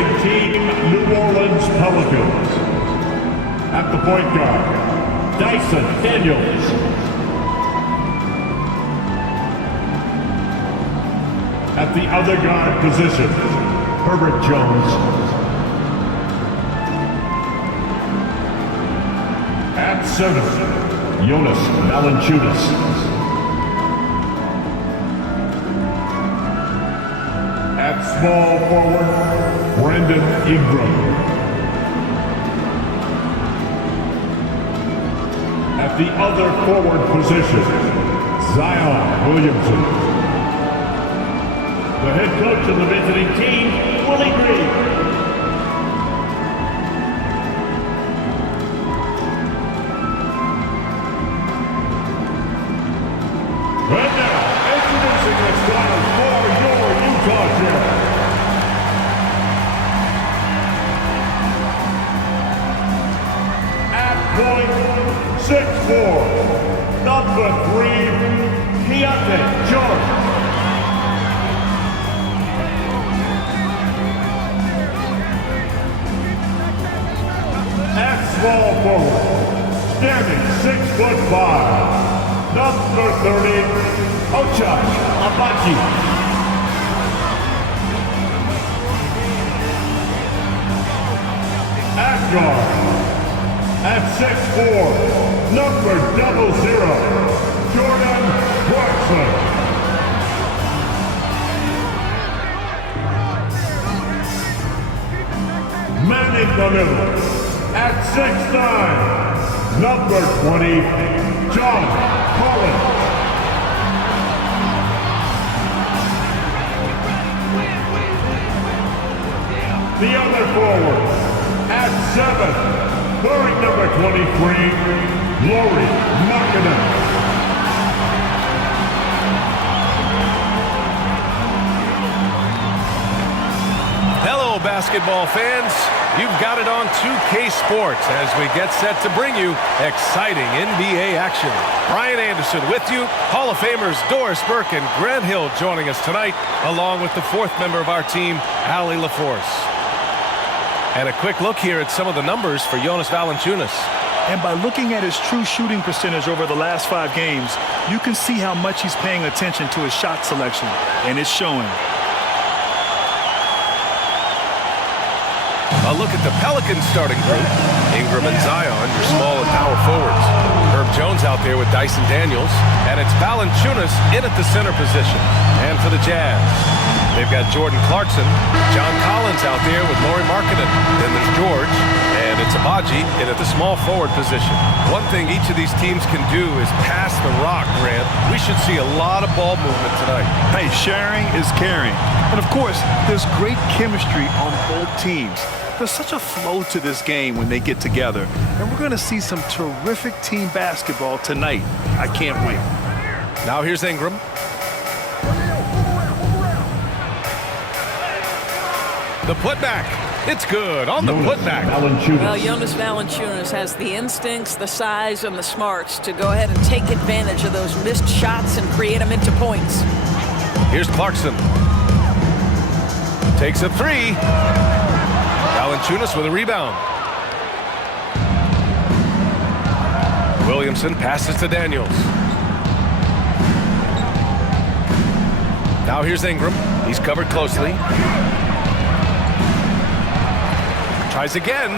visiting team, New Orleans Pelicans. At the point guard, Dyson Daniels. At the other guard position, Herbert Jones. At center, Jonas Valanciunas. At small forward, Brandon Ingram. At the other forward position, Zion Williamson. The head coach of the visiting team, Willie Green. And now, introducing the starters for your Utah Jazz. At point, 6'4", number 3, Keontae George. At small forward, standing 6'5", number 30, Ochai Agbaji. At guard, at 6'4", number 00, Jordan Clarkson. Man in the middle, at 6'9", number 20, John Collins. The other forward, at 7, wearing number 23, Lauri Markkanen. Hello, basketball fans. You've got it on 2K Sports as we get set to bring you exciting NBA action. Brian Anderson with you, Hall of Famers Doris Burke and Grant Hill joining us tonight, along with the fourth member of our team, Allie LaForce. And a quick look here at some of the numbers for Jonas Valanciunas. And by looking at his true shooting percentage over the last 5 games, you can see how much he's paying attention to his shot selection, and it's showing. A look at the Pelicans starting group. Ingram and Zion, your small and power forwards. Herb Jones out there with Dyson Daniels. And it's Valanciunas in at the center position. And for the Jazz, they've got Jordan Clarkson. John Collins out there with Lauri Markkanen. Then there's George. And it's Agbaji in at the small forward position. One thing each of these teams can do is pass the rock, Grant. We should see a lot of ball movement tonight. Hey, sharing is caring. And of course, there's great chemistry on both teams. There's such a flow to this game when they get together. And we're going to see some terrific team basketball tonight. I can't wait. Now here's Ingram. The putback. It's good on the putback. Well, Jonas Valanciunas has the instincts, the size, and the smarts to go ahead and take advantage of those missed shots and create them into points. Here's Clarkson. Takes a 3. Valanciunas with a rebound. Williamson passes to Daniels. Now here's Ingram. He's covered closely. Tries again.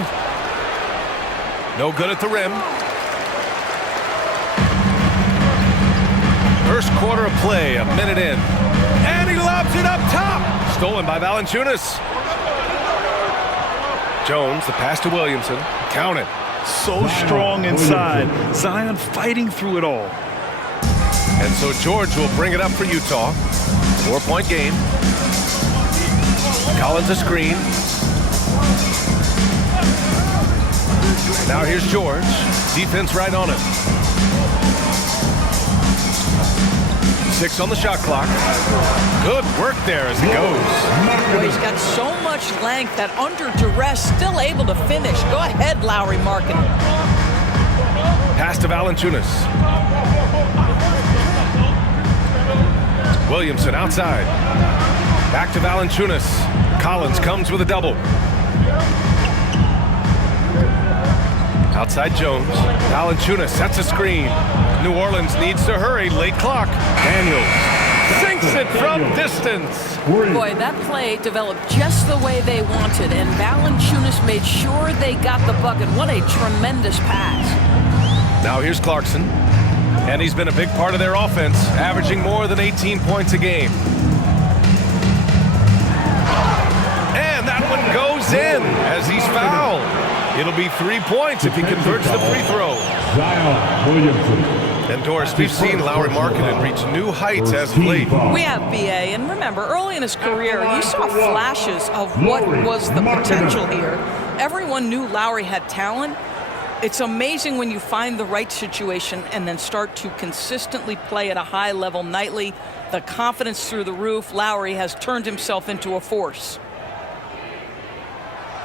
No good at the rim. First quarter of play, a minute in. And he lobs it up top. Stolen by Valanciunas. Jones, the pass to Williamson. Count it. So strong inside. Zion fighting through it all. And so George will bring it up for Utah. 4-point game. Collins a screen. Now here's George. Defense right on him. 6 on the shot clock. Good work there as he goes. Boy, he's got so much length that under duress, still able to finish. Go ahead, Lauri Markkanen. Pass to Valanciunas. Williamson outside. Back to Valanciunas. Collins comes with a double. Outside Jones. Valanciunas sets a screen. New Orleans needs to hurry. Late clock. Daniels sinks it from distance. Boy, that play developed just the way they wanted, and Valanciunas made sure they got the bucket. What a tremendous pass. Now here's Clarkson. And he's been a big part of their offense, averaging more than 18 points a game. And that one goes in as he's fouled. It'll be 3 points if he converts the free throw. Zion Williamson. And Doris, we've seen Lauri Markkanen reach new heights as of late. We have BA, and remember, early in his career, you saw flashes of what was the potential here. Everyone knew Lauri had talent. It's amazing when you find the right situation and then start to consistently play at a high level nightly. The confidence through the roof. Lauri has turned himself into a force.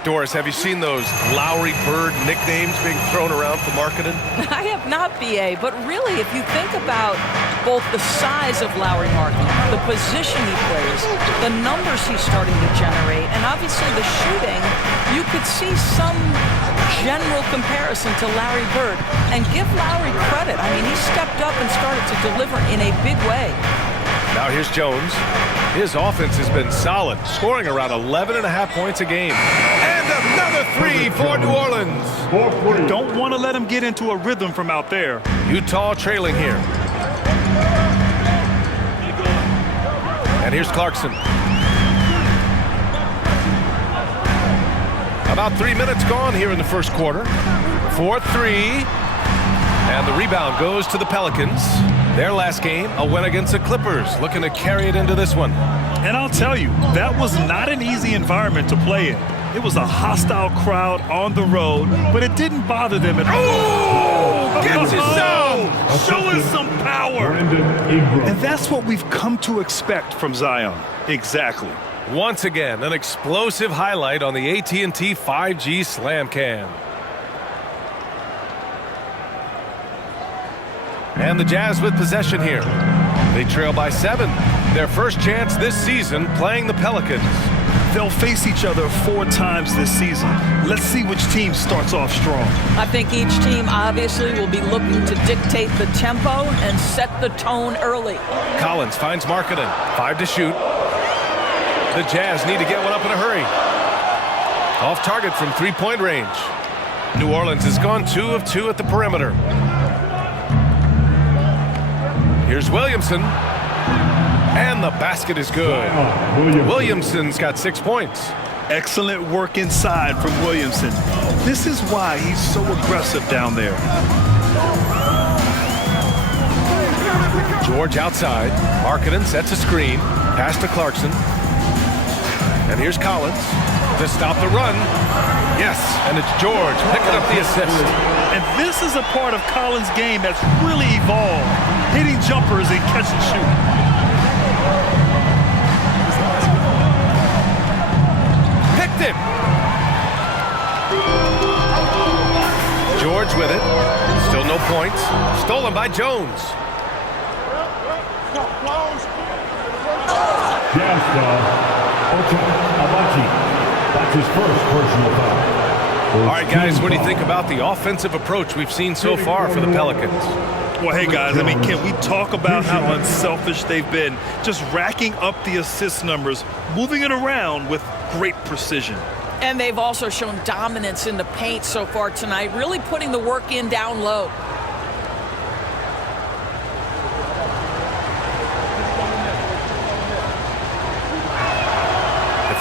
Doris, have you seen those Lowry Bird nicknames being thrown around for Markkanen? I have not, BA, but really, if you think about both the size of Lauri Markkanen, the position he plays, the numbers he's starting to generate, and obviously the shooting, you could see some general comparison to Larry Bird. And give Lauri credit. I mean, he stepped up and started to deliver in a big way. Now here's Jones. His offense has been solid, scoring around 11.5 points a game. And another three for New Orleans. Don't want to let him get into a rhythm from out there. Utah trailing here. And here's Clarkson. About 3 minutes gone here in the first quarter. 4-3. And the rebound goes to the Pelicans. Their last game, a win against the Clippers, looking to carry it into this one. And I'll tell you, that was not an easy environment to play in. It was a hostile crowd on the road, but it didn't bother them at all. Oh, gets it down. Showing some power. And that's what we've come to expect from Zion. Exactly. Once again, an explosive highlight on the AT&T 5G Slam Cam. And the Jazz with possession here. They trail by 7. Their first chance this season playing the Pelicans. They'll face each other 4 times this season. Let's see which team starts off strong. I think each team obviously will be looking to dictate the tempo and set the tone early. Collins finds Markkanen. 5 to shoot. The Jazz need to get one up in a hurry. Off target from 3-point range. New Orleans has gone 2 of 2 at the perimeter. Here's Williamson. And the basket is good. Williamson's got 6 points. Excellent work inside from Williamson. This is why he's so aggressive down there. George outside. Markkanen sets a screen. Pass to Clarkson. And here's Collins to stop the run. Yes, and it's George picking up the assist. And this is a part of Collins' game that's really evolved. Hitting jumpers and catch and shoot. Picked it. George with it. Still no points. Stolen by Jones. Jazz foul. That's his first personal foul. All right, guys, what do you think about the offensive approach we've seen so far for the Pelicans? Well, hey, guys, I mean, can we talk about how unselfish they've been? Just racking up the assist numbers, moving it around with great precision. And they've also shown dominance in the paint so far tonight, really putting the work in down low.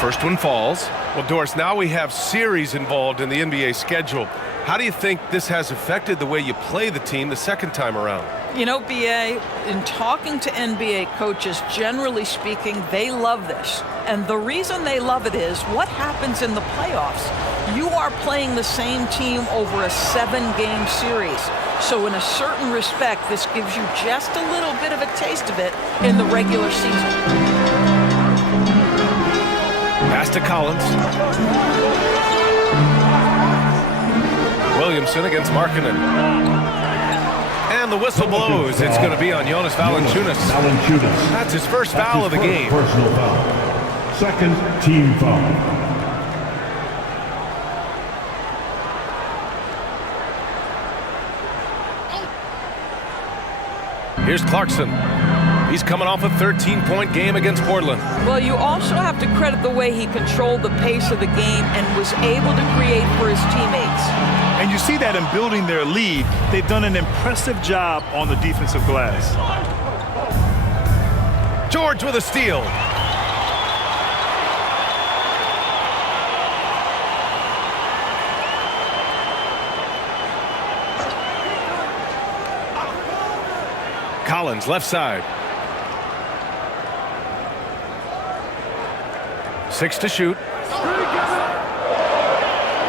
First one falls. Well, Doris, now we have series involved in the NBA schedule. How do you think this has affected the way you play the team the second time around? You know, BA, in talking to NBA coaches, generally speaking, they love this. And the reason they love it is what happens in the playoffs. You are playing the same team over a 7-game series. So in a certain respect, this gives you just a little bit of a taste of it in the regular season. Pass to Collins. Williamson against Markkanen. And the whistle blows. It's going to be on Jonas Valanciunas. That's his first foul of the game. Personal foul. Second team foul. Here's Clarkson. He's coming off a 13-point game against Portland. Well, you also have to credit the way he controlled the pace of the game and was able to create for his teammates. And you see that in building their lead, they've done an impressive job on the defensive glass. George with a steal. Collins, left side. 6 to shoot.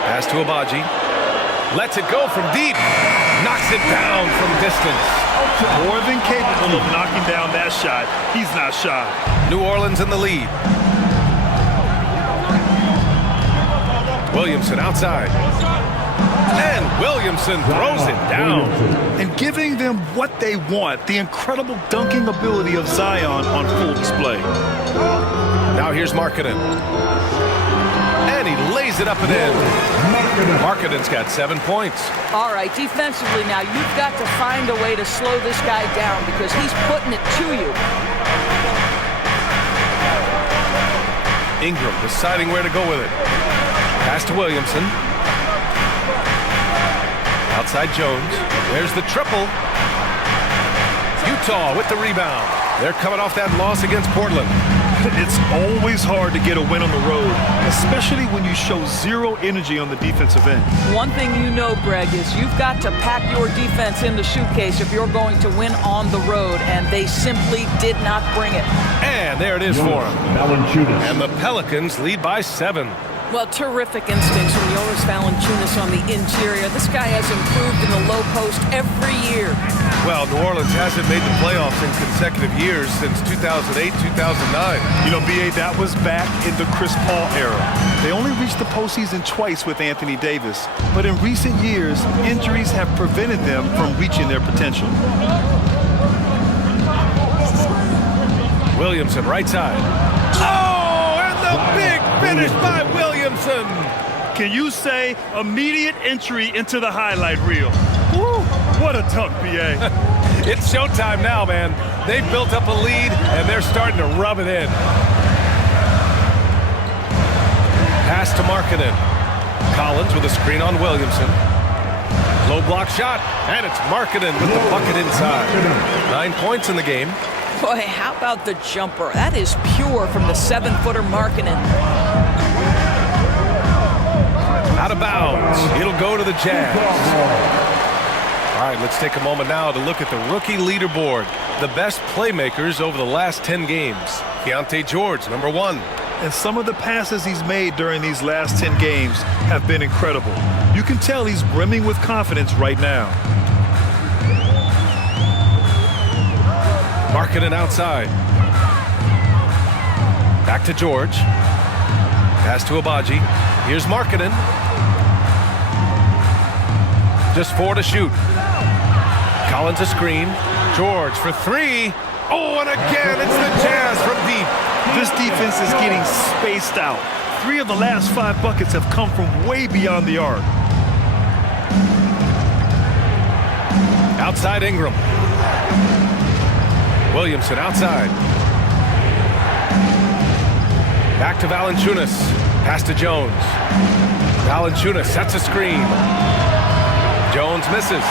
Pass to Abaji. Lets it go from deep. Knocks it down from distance. More than capable of knocking down that shot. He's not shy. New Orleans in the lead. Williamson outside. And Williamson throws it down. And giving them what they want, the incredible dunking ability of Zion on full display. Now here's Markkanen. And he lays it up and in. Markkanen's got 7 points. All right, defensively now, you've got to find a way to slow this guy down because he's putting it to you. Ingram deciding where to go with it. Pass to Williamson. Outside Jones. There's the triple. Utah with the rebound. They're coming off that loss against Portland. It's always hard to get a win on the road, especially when you show zero energy on the defensive end. One thing you know, Greg, is you've got to pack your defense in the suitcase if you're going to win on the road, and they simply did not bring it. And there it is for them. And the Pelicans lead by 7. Well, terrific instincts from Jonas Valanciunas on the interior. This guy has improved in the low post every year. Well, New Orleans hasn't made the playoffs in consecutive years since 2008, 2009. You know, B.A., that was back in the Chris Paul era. They only reached the postseason twice with Anthony Davis. But in recent years, injuries have prevented them from reaching their potential. Williamson, right side. Oh, and the big finish by Williamson. Can you say immediate entry into the highlight reel? Woo, what a dunk, B.A. It's showtime now, man. They've built up a lead, and they're starting to rub it in. Pass to Markkanen. Collins with a screen on Williamson. Low block shot, and it's Markkanen with the bucket inside. 9 points in the game. Boy, how about the jumper? That is pure from the 7-footer Markkanen. Out of bounds. It'll go to the Jazz. All right, let's take a moment now to look at the rookie leaderboard. The best playmakers over the last 10 games. Keontae George, number 1. And some of the passes he's made during these last 10 games have been incredible. You can tell he's brimming with confidence right now. Markkanen outside. Back to George. Pass to Abaji. Here's Markkanen. Just 4 to shoot. Collins a screen. George for 3. Oh, and again, it's the Jazz from deep. This defense is getting spaced out. 3 of the last 5 buckets have come from way beyond the arc. Outside Ingram. Williamson outside. Back to Valanciunas. Pass to Jones. Valanciunas sets a screen. Jones misses.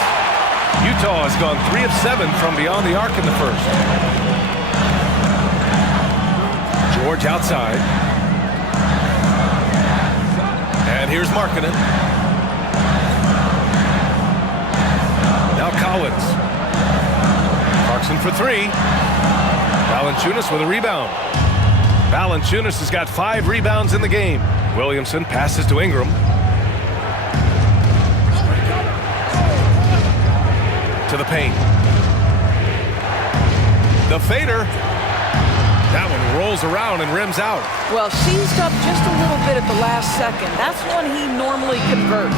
Utah has gone 3 of 7 from beyond the arc in the first. George outside. And here's Markkanen. Now Collins. Clarkson for 3. Valanciunas with a rebound. Valanciunas has got 5 rebounds in the game. Williamson passes to Ingram. To the paint. The fader. That one rolls around and rims out. Well, seized up just a little bit at the last second. That's when he normally converts.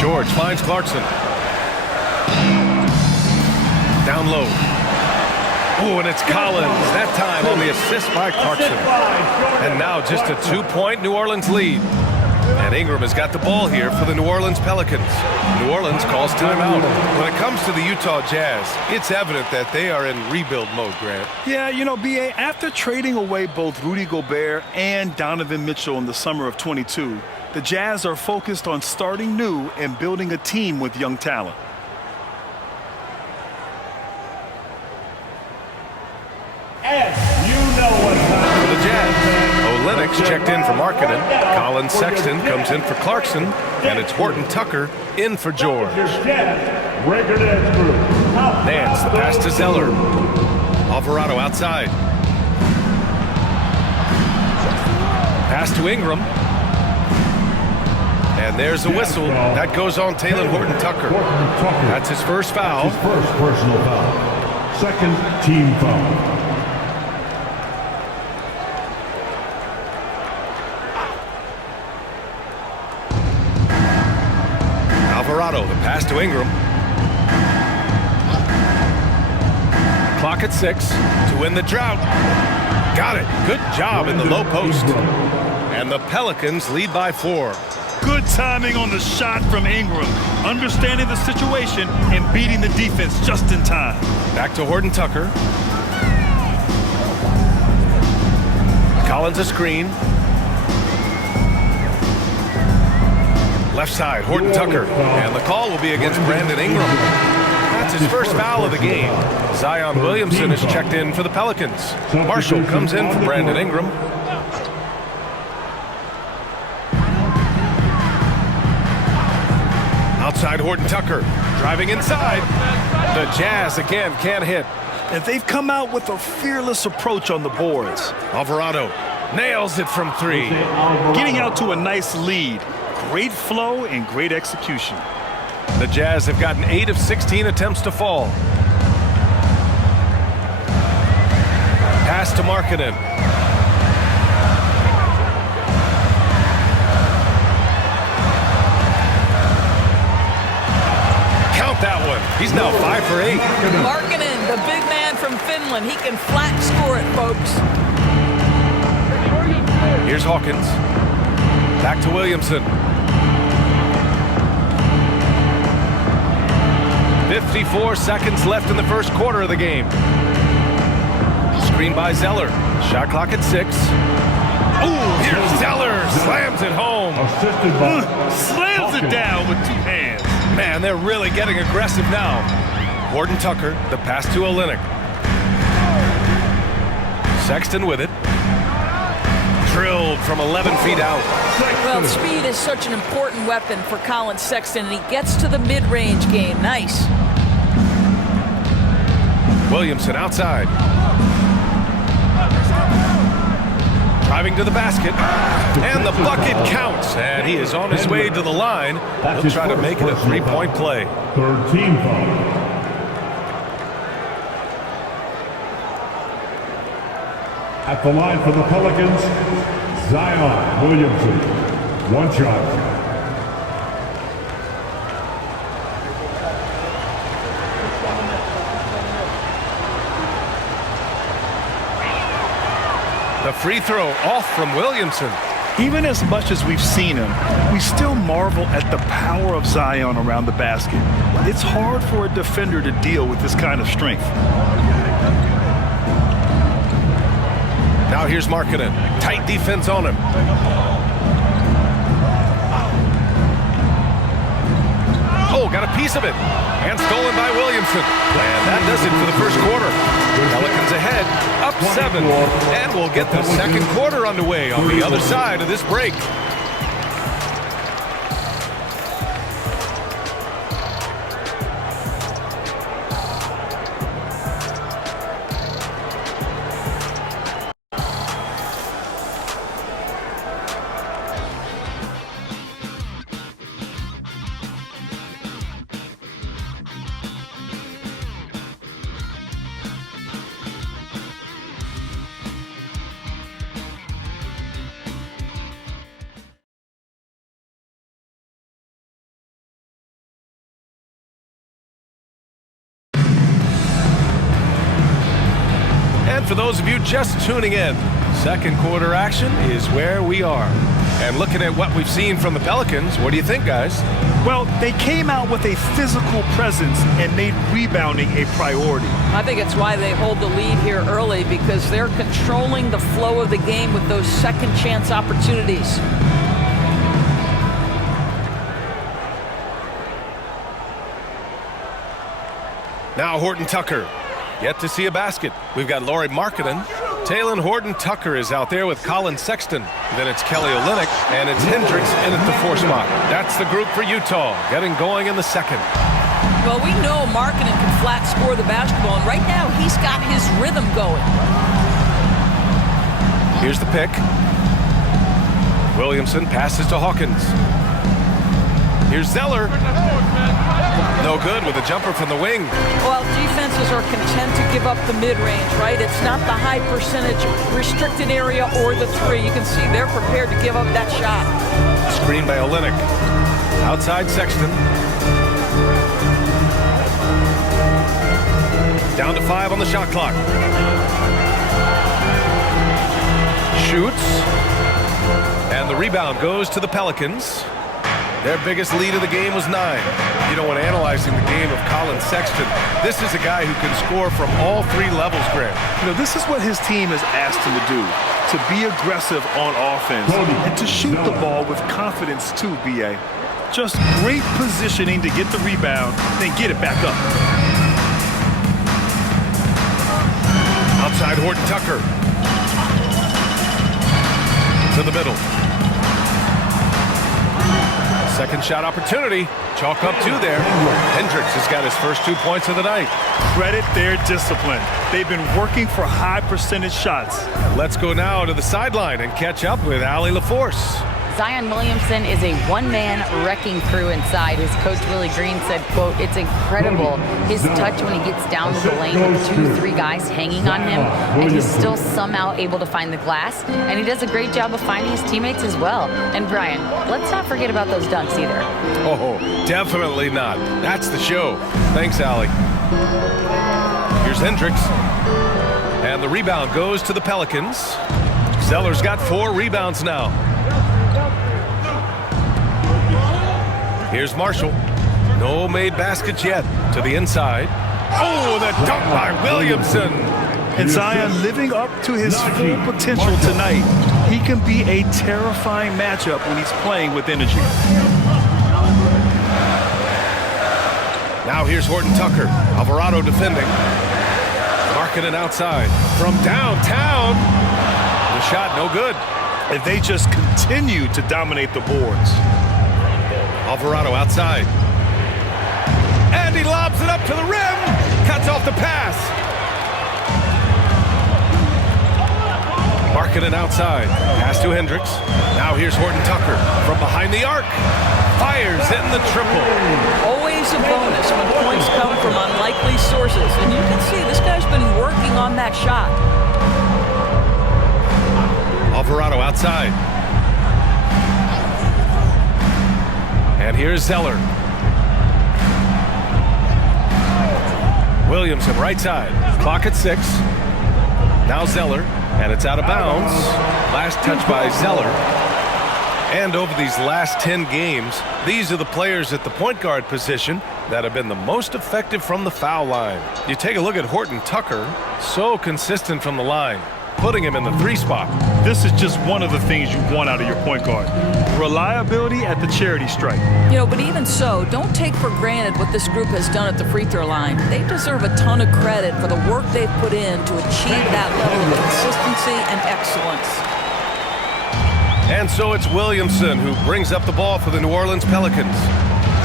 George finds Clarkson. Down low. Ooh, and it's Collins. That time on the assist by Clarkson. And now just a 2-point New Orleans lead. And Ingram has got the ball here for the New Orleans Pelicans. New Orleans calls timeout. When it comes to the Utah Jazz, it's evident that they are in rebuild mode, Grant. Yeah, you know, B.A., after trading away both Rudy Gobert and Donovan Mitchell in the summer of '22, the Jazz are focused on starting new and building a team with young talent. And you know what's happening. For the Jazz, Olenek's checked in for Markkanen. Colin Sexton comes in for Clarkson. And it's Horton Tucker in for George. Your Jazz record as group. Nance, the pass to Zeller. Alvarado outside. Pass to Ingram. And there's a whistle. That goes on Taylor Horton Tucker. That's his first foul. His first personal foul. Second team foul. Alvarado, the pass to Ingram. Clock at 6 to win the drought. Got it. Good job in the low post. And the Pelicans lead by 4. Good timing on the shot from Ingram, understanding the situation and beating the defense just in time. Back to Horton Tucker. Collins a screen. Left side, Horton Tucker. And the call will be against Brandon Ingram. That's his first foul of the game. Zion Williamson is checked in for the Pelicans. Marshall comes in for Brandon Ingram. Outside Horton Tucker, driving inside. The Jazz again can't hit. And they've come out with a fearless approach on the boards. Alvarado nails it from 3. Getting out to a nice lead. Great flow and great execution. The Jazz have gotten 8 of 16 attempts to fall. Pass to Markkanen. Count that one. He's now 5 for 8. Markkanen, the big man from Finland. He can flat score it, folks. Here's Hawkins. Back to Williamson. 54 seconds left in the first quarter of the game. Screen by Zeller. Shot clock at 6. Ooh, here's Zeller. Slams it home. Assisted by Slams it down with 2 hands. Man, they're really getting aggressive now. Horton Tucker, the pass to Olynyk. Sexton with it. Drilled from 11 feet out. Well, speed is such an important weapon for Colin Sexton, and he gets to the mid-range game. Nice. Williamson outside. Driving to the basket. And the bucket counts. And he is on his way to the line. He'll try to make it a 3-point play. third team foul. At the line for the Pelicans, Zion Williamson. 1 shot. The free throw off from Williamson. Even as much as we've seen him, we still marvel at the power of Zion around the basket. It's hard for a defender to deal with this kind of strength. Now here's Markkanen. Tight defense on him. Oh, got a piece of it. And stolen by Williamson. And that does it for the first quarter. Pelicans ahead, up 7. And we'll get the second quarter underway on the other side of this break. And for those of you just tuning in, second quarter action is where we are. And looking at what we've seen from the Pelicans, what do you think, guys? Well, they came out with a physical presence and made rebounding a priority. I think it's why they hold the lead here early, because they're controlling the flow of the game with those second chance opportunities. Now Horton Tucker, yet to see a basket. We've got Lauri Markkanen. Taylor Horton Tucker is out there with Colin Sexton. Then it's Kelly Olynyk, and it's Hendricks in at the 4 spot. That's the group for Utah, getting going in the second. Well, we know Markkanen can flat score the basketball, and right now he's got his rhythm going. Here's the pick. Williamson passes to Hawkins. Here's Zeller. No good with a jumper from the wing. Well, defenses are content to give up the mid-range, right? It's not the high percentage restricted area or the 3. You can see they're prepared to give up that shot. Screen by Olynyk. Outside Sexton. Down to 5 on the shot clock. Shoots. And the rebound goes to the Pelicans. Their biggest lead of the game was 9. You know, when analyzing the game of Colin Sexton, this is a guy who can score from all 3 levels, Grant. You know, this is what his team has asked him to do, to be aggressive on offense and to shoot the ball with confidence too, B.A. Just great positioning to get the rebound, then get it back up. Outside Horton Tucker. To the middle. Second shot opportunity. Chalk up 2 there. Hendricks has got his first 2 points of the night. Credit their discipline. They've been working for high percentage shots. Let's go now to the sideline and catch up with Allie LaForce. Zion Williamson is a one-man wrecking crew inside. His coach, Willie Green, said, quote, "It's incredible his touch when he gets down to the lane with 2-3 guys hanging on him, and he's still somehow able to find the glass, and he does a great job of finding his teammates as well." And Brian, let's not forget about those dunks either. Oh, definitely not. That's the show. Thanks, Allie. Here's Hendricks. And the rebound goes to the Pelicans. Zeller's got 4 rebounds now. Here's Marshall. No made baskets yet. To the inside. Oh, the dunk by Williamson. And Zion living up to his full potential tonight. He can be a terrifying matchup when he's playing with energy. Now here's Horton Tucker. Alvarado defending. Markkanen outside. From downtown. The shot no good. And they just continue to dominate the boards. Alvarado outside. And he lobs it up to the rim. Cuts off the pass. Markkanen outside. Pass to Hendricks. Now here's Horton Tucker from behind the arc. Fires in the triple. Always a bonus when points come from unlikely sources. And you can see this guy's been working on that shot. Alvarado outside. And here's Zeller. Williamson right side. Clock at 6. Now Zeller. And it's out of bounds. Last touch by Zeller. And over these last 10 games, these are the players at the point guard position that have been the most effective from the foul line. You take a look at Horton Tucker. So consistent from the line. Putting him in the 3 spot. This is just one of the things you want out of your point guard. Reliability at the charity stripe. You know, but even so, don't take for granted what this group has done at the free throw line. They deserve a ton of credit for the work they've put in to achieve that level of consistency and excellence. And so it's Williamson who brings up the ball for the New Orleans Pelicans.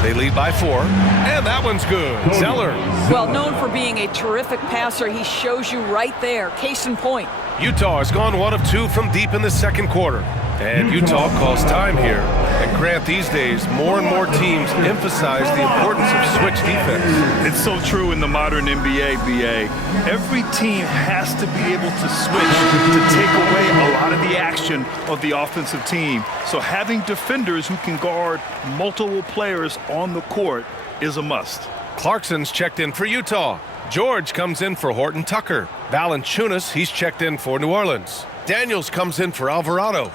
They lead by 4, and that one's good. Zeller. Well, known for being a terrific passer, he shows you right there. Case in point. Utah has gone 1 of 2 from deep in the second quarter. And Utah calls time here. And Grant, these days, more and more teams emphasize the importance of switch defense. It's so true in the modern NBA, BA. Every team has to be able to switch to take away a lot of the action of the offensive team. So having defenders who can guard multiple players on the court is a must. Clarkson's checked in for Utah. George comes in for Horton Tucker. Valanciunas, he's checked in for New Orleans. Daniels comes in for Alvarado.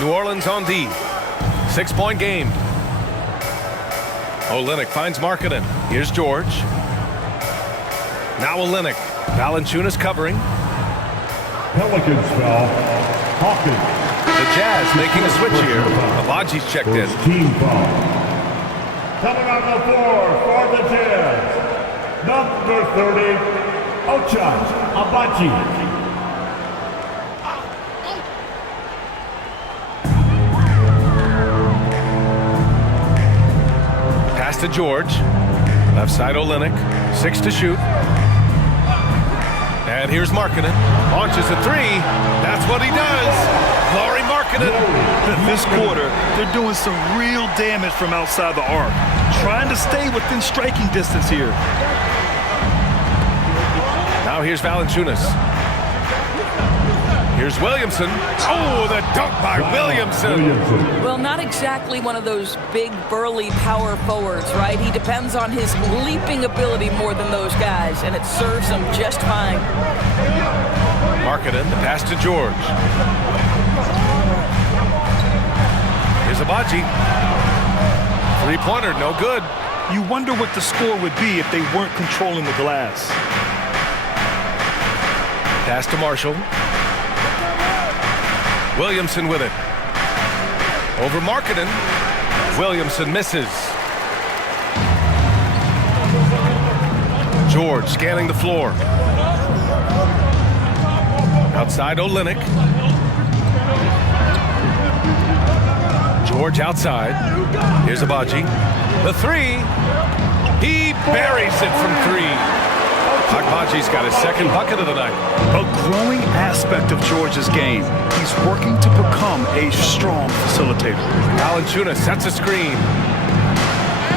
New Orleans on D. 6-point game. Olynyk finds Markkanen. Here's George. Now Olynyk. Valanciunas covering. Pelicans foul. Hawkins. The Jazz making a switch here. Abaji's checked in. Team foul. Coming on the floor for the Jazz. Number 30, Ochai Abaji. Pass to George. Left side Olynyk. 6 to shoot. And here's Markkanen. Launches a 3. That's what he does. Lauri Markkanen. This quarter, they're doing some real damage from outside the arc. Trying to stay within striking distance here. Now here's Valanciunas. Here's Williamson. Oh, the dunk by Williamson. Well, not exactly one of those big, burly power forwards, right? He depends on his leaping ability more than those guys, and it serves him just fine. Markkanen, the pass to George. Here's Abaji. Three-pointer, no good. You wonder what the score would be if they weren't controlling the glass. Pass to Marshall. Williamson with it. Over Markkanen. Williamson misses. George scanning the floor. Outside Olynyk. George outside. Here's Abaji. The 3. He buries it from 3. Abaji's got his second bucket of the night. A growing aspect of George's game. He's working to become a strong facilitator. Valanciunas sets a screen.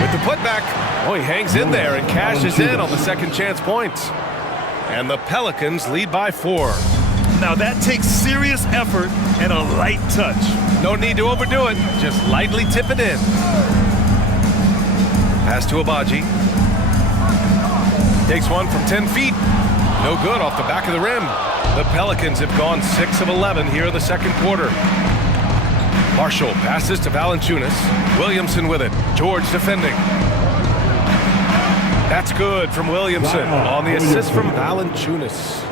With the putback. Oh, he hangs in there and cashes in on the second chance points. And the Pelicans lead by 4. Now that takes serious effort and a light touch. No need to overdo it. Just lightly tip it in. Pass to Abaji. Takes one from 10 feet. No good off the back of the rim. The Pelicans have gone 6 of 11 here in the second quarter. Marshall passes to Valanciunas. Williamson with it. George defending. That's good from Williamson on the assist from Valanciunas.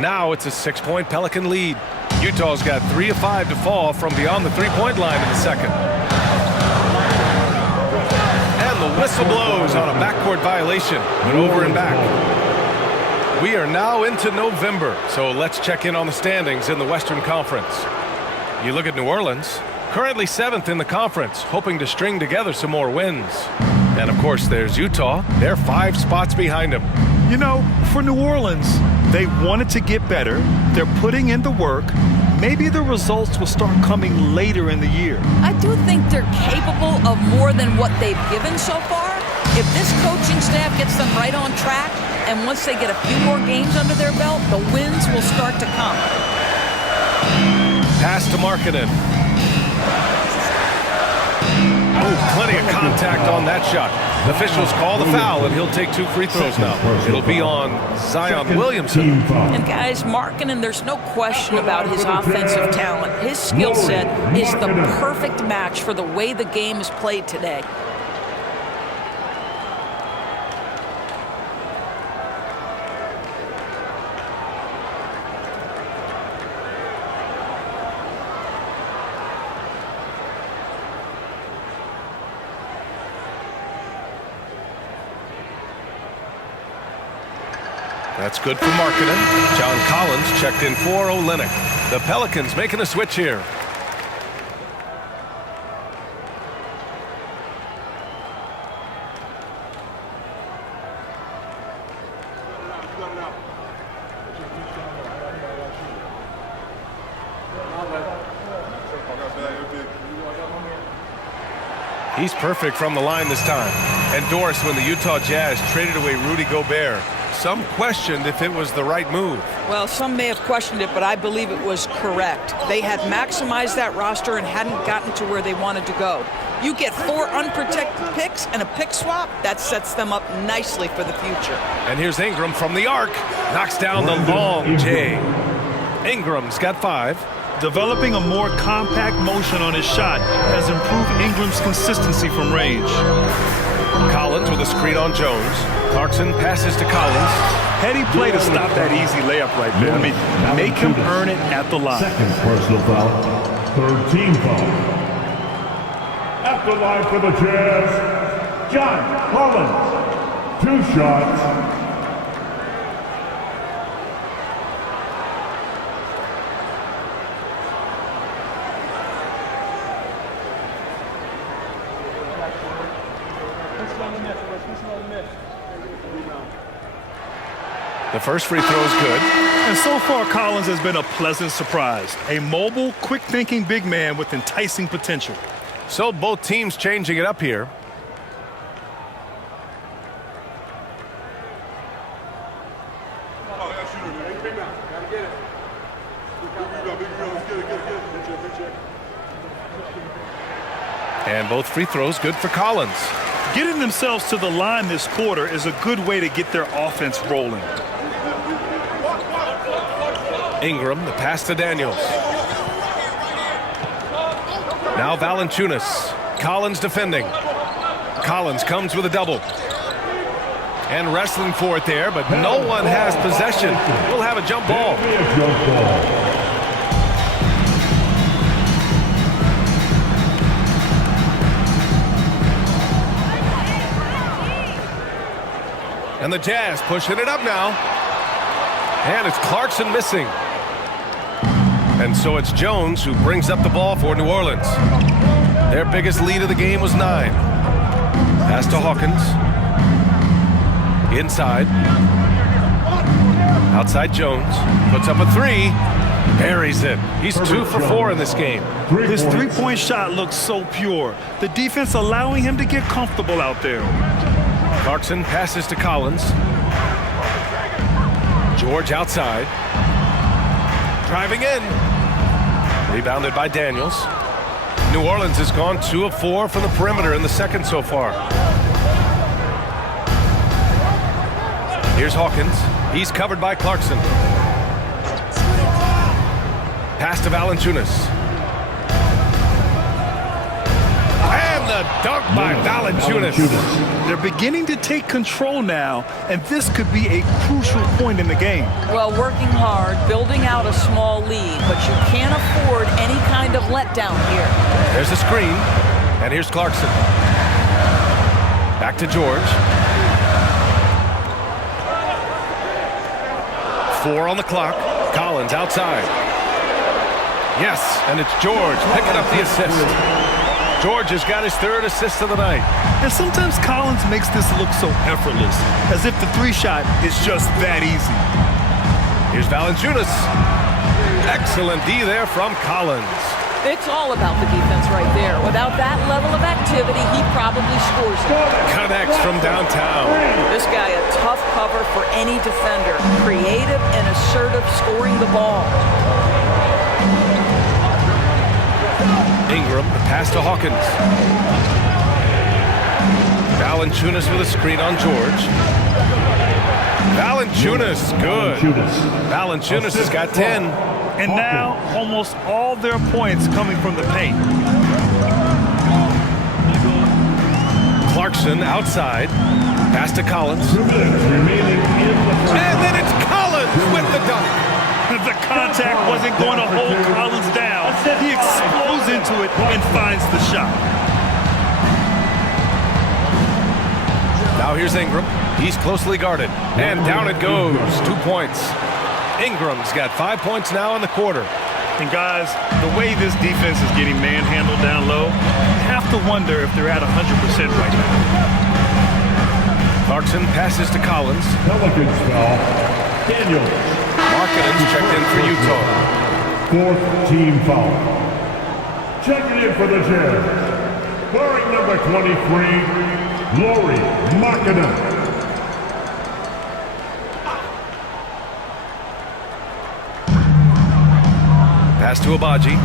Now it's a 6-point Pelican lead. Utah's got 3 of 5 to fall from beyond the 3-point line in the second. And the whistle blows on a backcourt violation. Went over and back. We are now into November, so let's check in on the standings in the Western Conference. You look at New Orleans, currently 7th in the conference, hoping to string together some more wins. And of course, there's Utah. They're 5 spots behind them. You know, for New Orleans, they wanted to get better. They're putting in the work. Maybe the results will start coming later in the year. I do think they're capable of more than what they've given so far. If this coaching staff gets them right on track, and once they get a few more games under their belt, the wins will start to come. Pass to Markkanen. Oh, plenty of contact on that shot. The officials call the foul, and he'll take 2 free throws now. It'll be on Zion Williamson. And guys, Markkanen, there's no question about his offensive talent. His skill set is the perfect match for the way the game is played today. That's good for Markkanen. John Collins checked in for Olynyk. The Pelicans making a switch here. He's perfect from the line this time. And Doris, when the Utah Jazz traded away Rudy Gobert, Some questioned if it was the right move. Well, some may have questioned it, but I believe it was correct. They had maximized that roster and hadn't gotten to where they wanted to go. You get 4 unprotected picks and a pick swap, that sets them up nicely for the future. And here's Ingram from the arc. Knocks down the long J. Ingram's got 5. Developing a more compact motion on his shot has improved Ingram's consistency from range. Collins with a screen on Jones. Clarkson passes to Collins. Heady play to stop that easy layup right there. I mean, make him earn it at the line. Second personal foul. Third team foul. At the line for the Jazz, John Collins. 2 shots. The first free throw is good. And so far, Collins has been a pleasant surprise. A mobile, quick-thinking big man with enticing potential. So both teams changing it up here. And both free throws good for Collins. Getting themselves to the line this quarter is a good way to get their offense rolling. Ingram, the pass to Daniels. Now Valanciunas. Collins defending. Collins comes with a double. And wrestling for it there, but no one has possession. We'll have a jump ball. And the Jazz pushing it up now. And it's Clarkson missing. And so it's Jones who brings up the ball for New Orleans. Their biggest lead of the game was 9. Pass to Hawkins. Inside. Outside Jones. Puts up a 3. Buries it. He's 2 for 4 in this game. His three-point shot looks so pure. The defense allowing him to get comfortable out there. Clarkson passes to Collins. George outside. Driving in. Rebounded by Daniels. New Orleans has gone 2 of 4 from the perimeter in the second so far. Here's Hawkins. He's covered by Clarkson. Pass to Valanciunas. And the dunk by Valanciunas. They're beginning to take control now, and this could be a crucial point in the game. Well, working hard, building out a small lead, but you can't afford any kind of letdown here. There's a screen, and here's Clarkson. Back to George. 4 on the clock. Collins outside. Yes, and it's George picking up the assist. George has got his 3rd assist of the night. And sometimes Collins makes this look so effortless, as if the 3-shot is just that easy. Here's Valanciunas. Excellent D there from Collins. It's all about the defense right there. Without that level of activity, he probably scores it. Connects from downtown. This guy, a tough cover for any defender. Creative and assertive scoring the ball. Ingram, the pass to Hawkins. Valanciunas with a screen on George. Valanciunas, good. Valanciunas has got 10. And now, almost all their points coming from the paint. Clarkson outside. Pass to Collins. And then it's Collins with the dunk. The contact wasn't going to hold Collins down. He explodes into it and finds the shot. Now here's Ingram. He's closely guarded. And down it goes. 2 points. Ingram's got 5 points now in the quarter. And guys, the way this defense is getting manhandled down low, you have to wonder if they're at 100% right now. Clarkson passes to Collins. Pelicans foul. Daniels. Markkanen's checked in for Utah. 4th team foul. Checking in for the Jazz. Wearing number 23, Markkanen. pass to Abaji.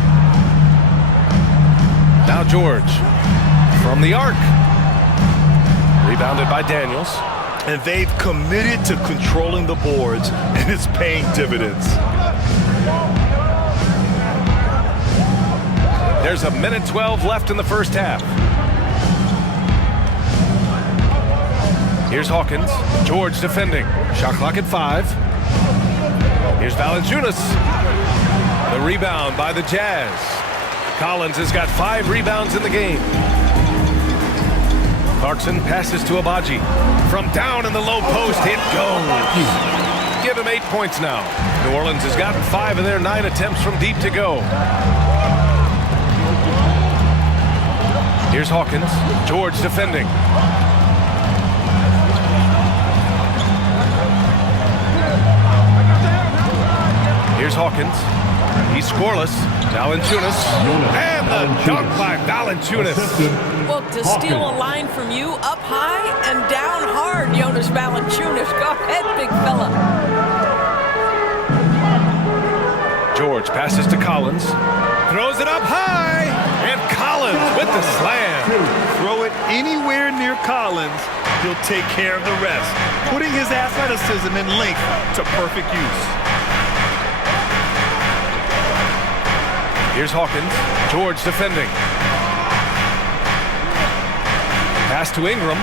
Now George from the arc. Rebounded by Daniels. And they've committed to controlling the boards, and it's paying dividends. There's 1:12 left in the first half. Here's Hawkins. George defending. Shot clock at 5. Here's Valanciunas. The rebound by the Jazz. Collins has got 5 rebounds in the game. Clarkson passes to Abaji. From down in the low post, it goes. Give him 8 points now. New Orleans has gotten 5 of their 9 attempts from deep to go. Here's Hawkins. George defending. Here's Hawkins. He's scoreless. Valanciunas. And the dunk by Valanciunas. Well, to steal a line from you, up high and down hard, Jonas Valanciunas. Go ahead, big fella. George passes to Collins. Throws it up high. And Collins with the slam. Throw it anywhere near Collins, he'll take care of the rest, putting his athleticism and length to perfect use. Here's Hawkins. George defending. Pass to Ingram.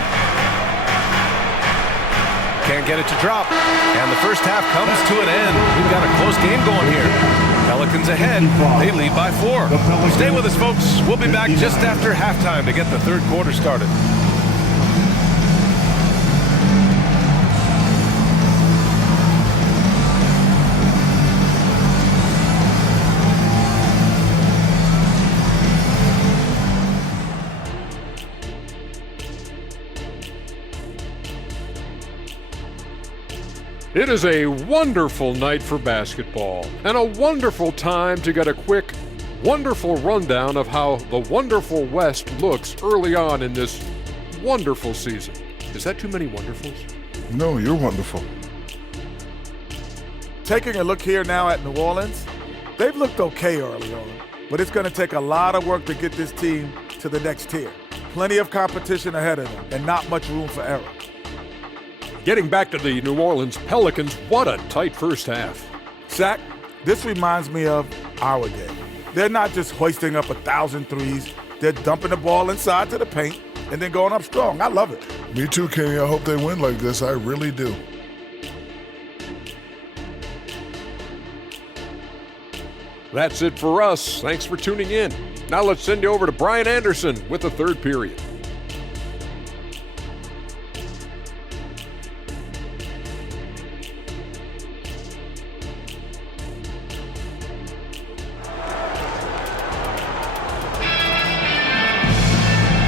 Can't get it to drop. And the first half comes to an end. We've got a close game going here. Pelicans ahead. They lead by 4. Stay with us, folks. We'll be back just after halftime to get the third quarter started. It is a wonderful night for basketball and a wonderful time to get a quick, wonderful rundown of how the wonderful West looks early on in this wonderful season. Is that too many wonderfuls? No, you're wonderful. Taking a look here now at New Orleans, they've looked okay early on, but it's going to take a lot of work to get this team to the next tier. Plenty of competition ahead of them and not much room for error. Getting back to the New Orleans Pelicans, what a tight first half. Shaq, this reminds me of our game. They're not just hoisting up 1,000 threes. They're dumping the ball inside to the paint and then going up strong. I love it. Me too, Kenny. I hope they win like this. I really do. That's it for us. Thanks for tuning in. Now let's send you over to Brian Anderson with the third period.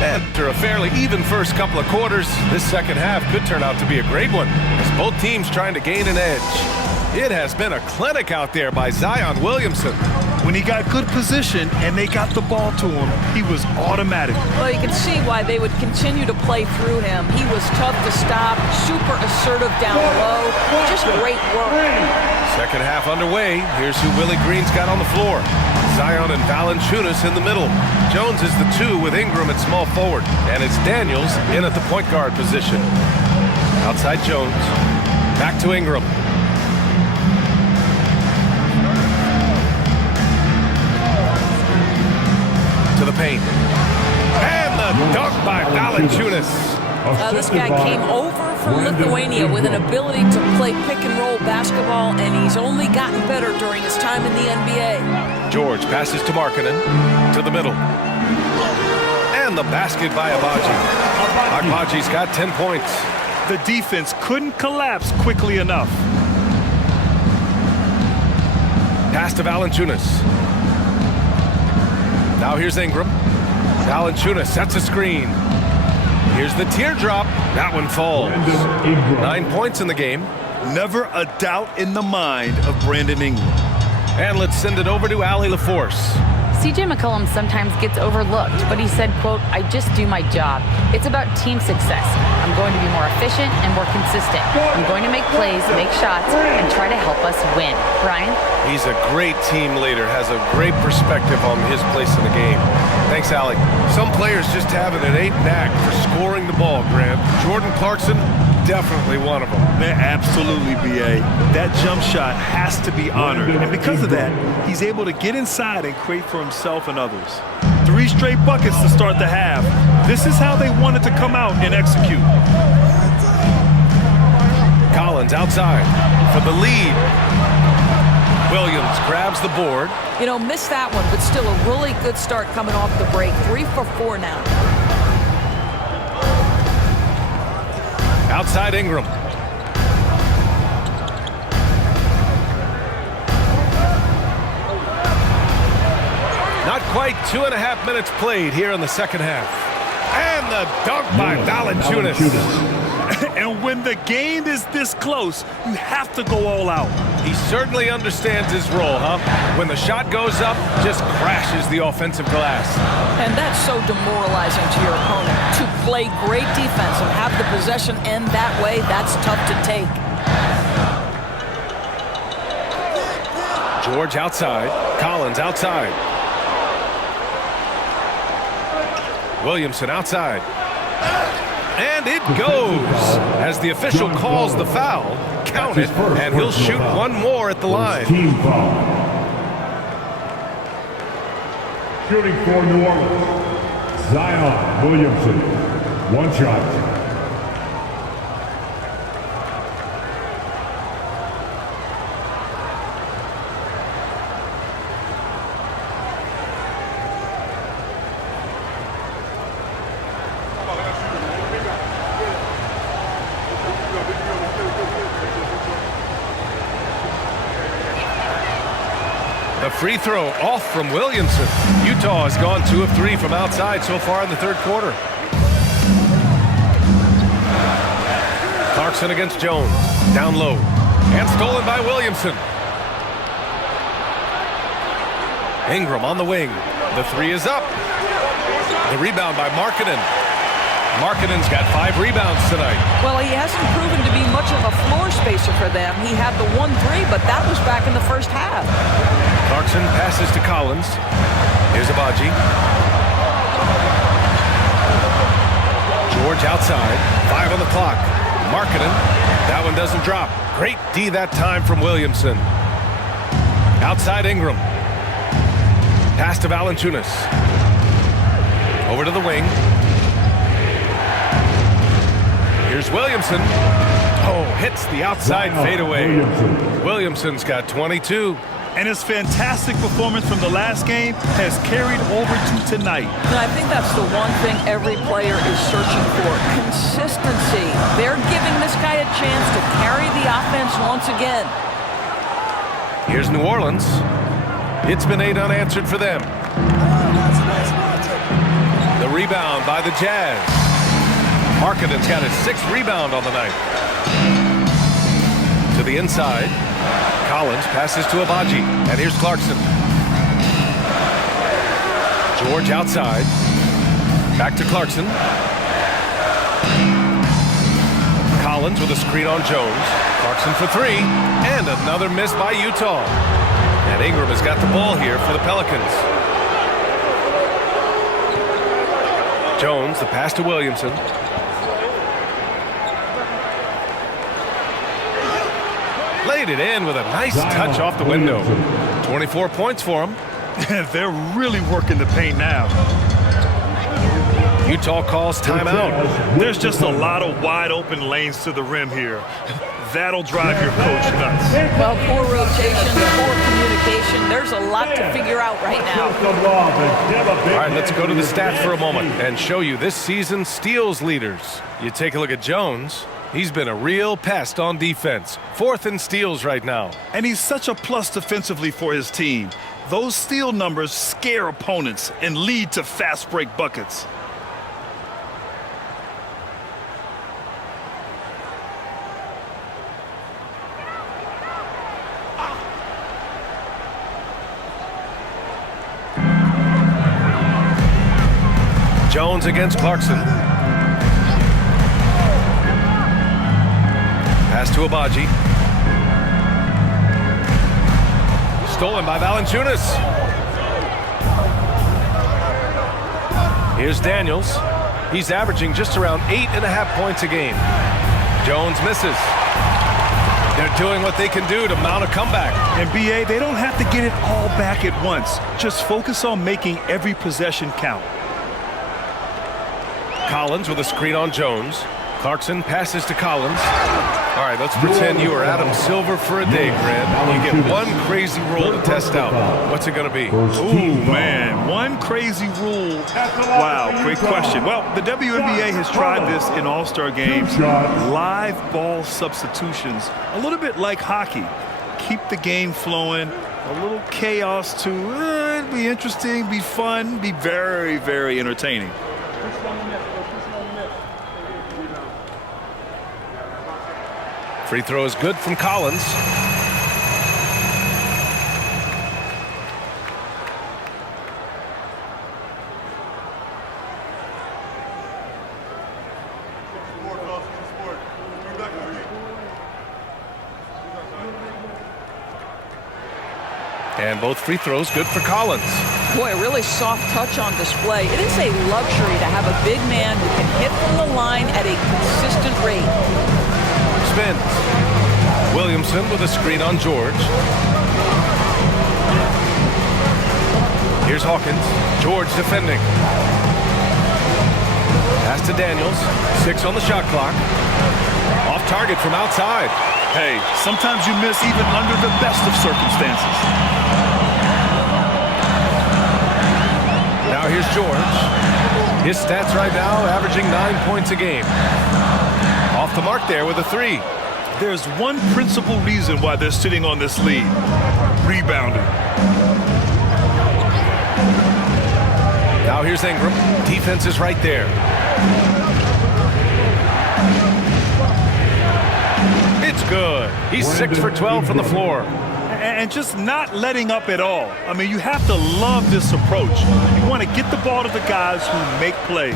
After a fairly even first couple of quarters, this second half could turn out to be a great one, as both teams trying to gain an edge. It has been a clinic out there by Zion Williamson. When he got good position and they got the ball to him, he was automatic. Well, you can see why they would continue to play through him. He was tough to stop, super assertive down low, just great work. Second half underway. Here's who Willie Green's got on the floor. Zion and Valanciunas in the middle. Jones is the 2 with Ingram at small forward. And it's Daniels in at the point guard position. Outside Jones. Back to Ingram. To the paint. And the dunk by Valanciunas. This guy came over from Lithuania with an ability to play pick-and-roll basketball, and he's only gotten better during his time in the NBA. George passes to Markkanen. To the middle. And the basket by Abaji. Abaji's got 10 points. The defense couldn't collapse quickly enough. Pass to Valanciunas. Now here's Ingram. Valanciunas sets a screen. Here's the teardrop. That one falls. 9 points in the game. Never a doubt in the mind of Brandon Ingram. And let's send it over to Allie LaForce. CJ McCollum sometimes gets overlooked, but he said, quote, "I just do my job. It's about team success. I'm going to be more efficient and more consistent. I'm going to make plays, make shots, and try to help us win." Brian? He's a great team leader, has a great perspective on his place in the game. Thanks, Alec. Some players just have an innate knack for scoring the ball, Grant. Jordan Clarkson, definitely one of them. Man, absolutely, B.A. That jump shot has to be honored. And because of that, he's able to get inside and create for himself and others. 3 straight buckets to start the half. This is how they wanted to come out and execute. Collins outside for the lead. Williams grabs the board. You know, missed that one, but still a really good start coming off the break. 3 for 4 now. Outside Ingram. Not quite 2.5 minutes played here in the second half. And the dunk by Valanciunas. And when the game is this close, you have to go all out. He certainly understands his role, huh? When the shot goes up, just crashes the offensive glass. And that's so demoralizing to your opponent. To play great defense and have the possession end that way, that's tough to take. George outside. Collins outside. Williamson outside. And it goes as the official calls the foul. Count it, and he'll shoot one more at the line. Team foul. Shooting for New Orleans, Zion Williamson. One shot. The free throw off from Williamson. Utah has gone 2 of 3 from outside so far in the third quarter. Clarkson against Jones. Down low. And stolen by Williamson. Ingram on the wing. The 3 is up. The rebound by Markkanen. Markkanen's got 5 rebounds tonight. Well, he hasn't proven to be much of a floor spacer for them. He had the 1-3, but that was back in the first half. Clarkson passes to Collins. Here's Abaji. George outside. 5 on the clock. Markkanen. That one doesn't drop. Great D that time from Williamson. Outside Ingram. Pass to Valanciunas. Over to the wing. Here's Williamson. Oh, hits the outside fadeaway. Williamson's got 22. And his fantastic performance from the last game has carried over to tonight. And I think that's the one thing every player is searching for. Consistency. They're giving this guy a chance to carry the offense once again. Here's New Orleans. It's been 8 unanswered for them. The rebound by the Jazz. Markkanen's got his 6th rebound on the night. To the inside. Collins passes to Abaji. And here's Clarkson. George outside. Back to Clarkson. Collins with a screen on Jones. Clarkson for 3. And another miss by Utah. And Ingram has got the ball here for the Pelicans. Jones, the pass to Williamson. Laid it in with a nice touch off the window. 24 points for him. They're really working the paint now. Utah calls timeout. There's just a lot of wide open lanes to the rim here. That'll drive your coach nuts. Well, poor rotation, poor communication. There's a lot to figure out right now. All right, let's go to the stats for a moment and show you this season's steals leaders. You take a look at Jones. He's been a real pest on defense. 4th in steals right now. And he's such a plus defensively for his team. Those steal numbers scare opponents and lead to fast break buckets. Jones against Clarkson. Pass to Abaji. Stolen by Valanciunas. Here's Daniels. He's averaging just around 8.5 points a game. Jones misses. They're doing what they can do to mount a comeback. And BA, they don't have to get it all back at once. Just focus on making every possession count. Collins with a screen on Jones. Clarkson passes to Collins. All right, let's pretend you are Adam Silver for a day, Grant. You get one crazy rule to test out. What's it going to be? Ooh, man, one crazy rule. Wow, great question. Well, the WNBA has tried this in all-star games. Live ball substitutions, a little bit like hockey. Keep the game flowing, a little chaos too. It'd be interesting, be fun, be very, very entertaining. Free throw is good from Collins. And both free throws good for Collins. Boy, a really soft touch on display. It is a luxury to have a big man who can hit from the line at a consistent rate. Spins. Williamson with a screen on George. Here's Hawkins. George defending. Pass to Daniels. 6 on the shot clock. Off target from outside. Hey, sometimes you miss even under the best of circumstances. Now here's George. His stats right now averaging 9 points a game. Off the mark there with a 3. There's one principal reason why they're sitting on this lead. Rebounding. Now here's Ingram. Defense is right there. It's good. He's 6 for 12 from the floor. And just not letting up at all. I mean, you have to love this approach. You want to get the ball to the guys who make plays.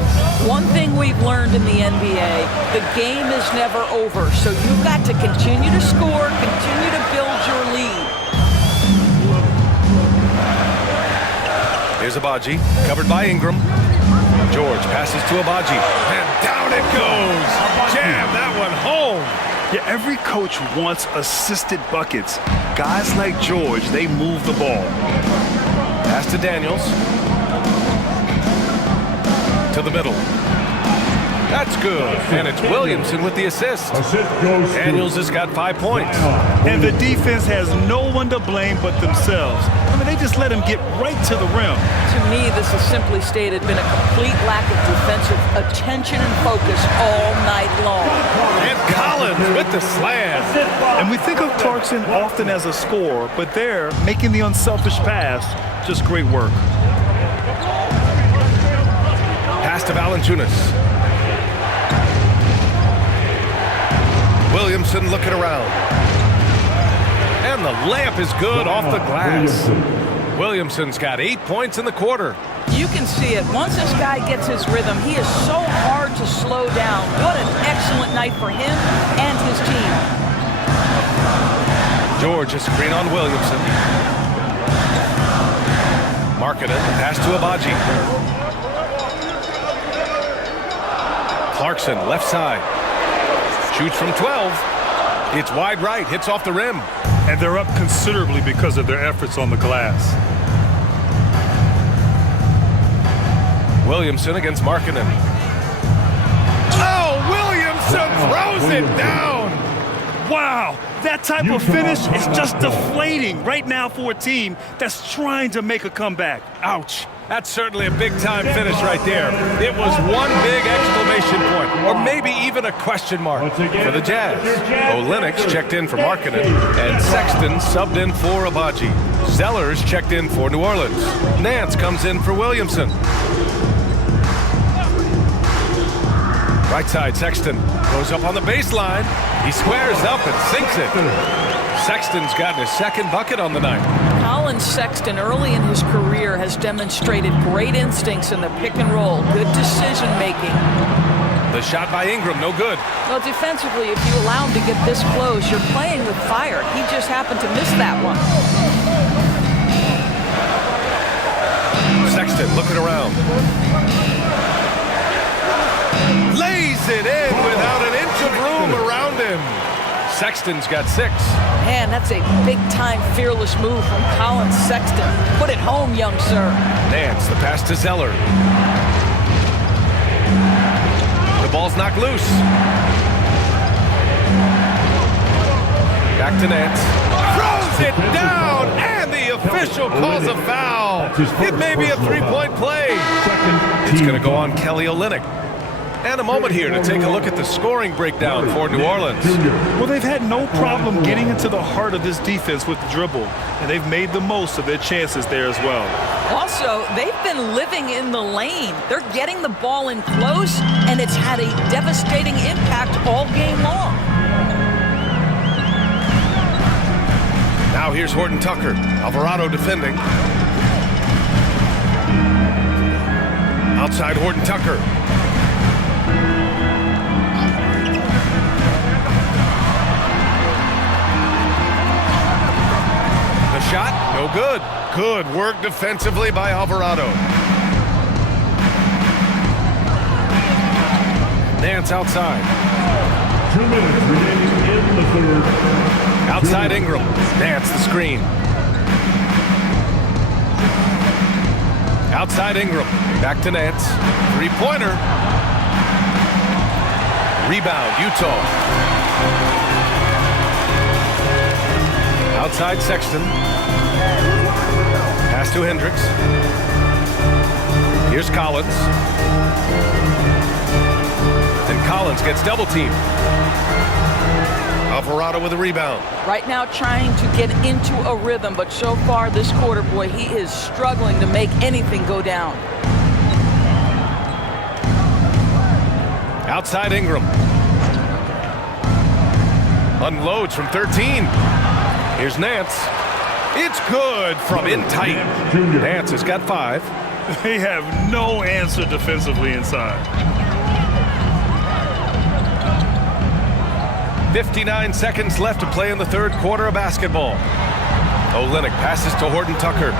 One thing we've learned in the NBA, the game is never over. So you've got to continue to score, continue to build your lead. Here's Abaji, covered by Ingram. George passes to Abaji, and down it goes. Jam that one home. Yeah, every coach wants assisted buckets. Guys like George, they move the ball. Pass to Daniels. To the middle. That's good. And it's Williamson with the assist. Daniels has got 5 points. And the defense has no one to blame but themselves. I mean, they just let him get right to the rim. To me, this has simply stated been a complete lack of defensive attention and focus all night long. And Collins with the slam. And we think of Clarkson often as a scorer, but they're making the unselfish pass. Just great work. Pass to Valanciunas. Williamson looking around. And the layup is good off the glass. Williamson's got 8 points in the quarter. You can see it. Once this guy gets his rhythm, he is so hard to slow down. What an excellent night for him and his team. George a screen on Williamson. Markkanen, pass to Abaji. Clarkson, left side. Shoots from 12. It's wide right, hits off the rim. And they're up considerably because of their efforts on the glass. Williamson against Markkanen. Oh, Williamson throws it down. Wow, that type of finish is just deflating right now for a team that's trying to make a comeback. Ouch. That's certainly a big-time finish right there. It was one big exclamation point, or maybe even a question mark for the Jazz. Olynyk checked in for Markkanen, and Sexton subbed in for Abaji. Zellers checked in for New Orleans. Nance comes in for Williamson. Right side, Sexton goes up on the baseline. He squares up and sinks it. Sexton's gotten his second bucket on the night. Colin Sexton, early in his career, has demonstrated great instincts in the pick and roll, good decision making. The shot by Ingram, no good. Well, defensively, if you allow him to get this close, you're playing with fire. He just happened to miss that one. Sexton looking around. Lays it in without an inch of room around him. Sexton's got 6. Man, that's a big-time fearless move from Colin Sexton. Put it home, young sir. Nance, the pass to Zeller. The ball's knocked loose. Back to Nance. Throws it down, and the official calls a foul. It may be a three-point play. It's going to go on Kelly Olynyk. And a moment here to take a look at the scoring breakdown for New Orleans. Well, they've had no problem getting into the heart of this defense with the dribble, and they've made the most of their chances there as well. Also, they've been living in the lane. They're getting the ball in close, and it's had a devastating impact all game long. Now here's Horton Tucker. Alvarado defending. Outside Horton Tucker. The shot, no good. Good work defensively by Alvarado. Nance outside. 2 minutes remaining in the third. Outside Ingram. Nance the screen. Outside Ingram. Back to Nance. Three-pointer. Rebound, Utah. Outside Sexton. Pass to Hendricks. Here's Collins. And Collins gets double teamed. Alvarado with a rebound. Right now trying to get into a rhythm, but so far this quarter, boy, he is struggling to make anything go down. Outside Ingram. Unloads from 13. Here's Nance. It's good from in tight. Nance has got 5. They have no answer defensively inside. 59 seconds left to play in the third quarter of basketball. Olynyk passes to Horton Tucker.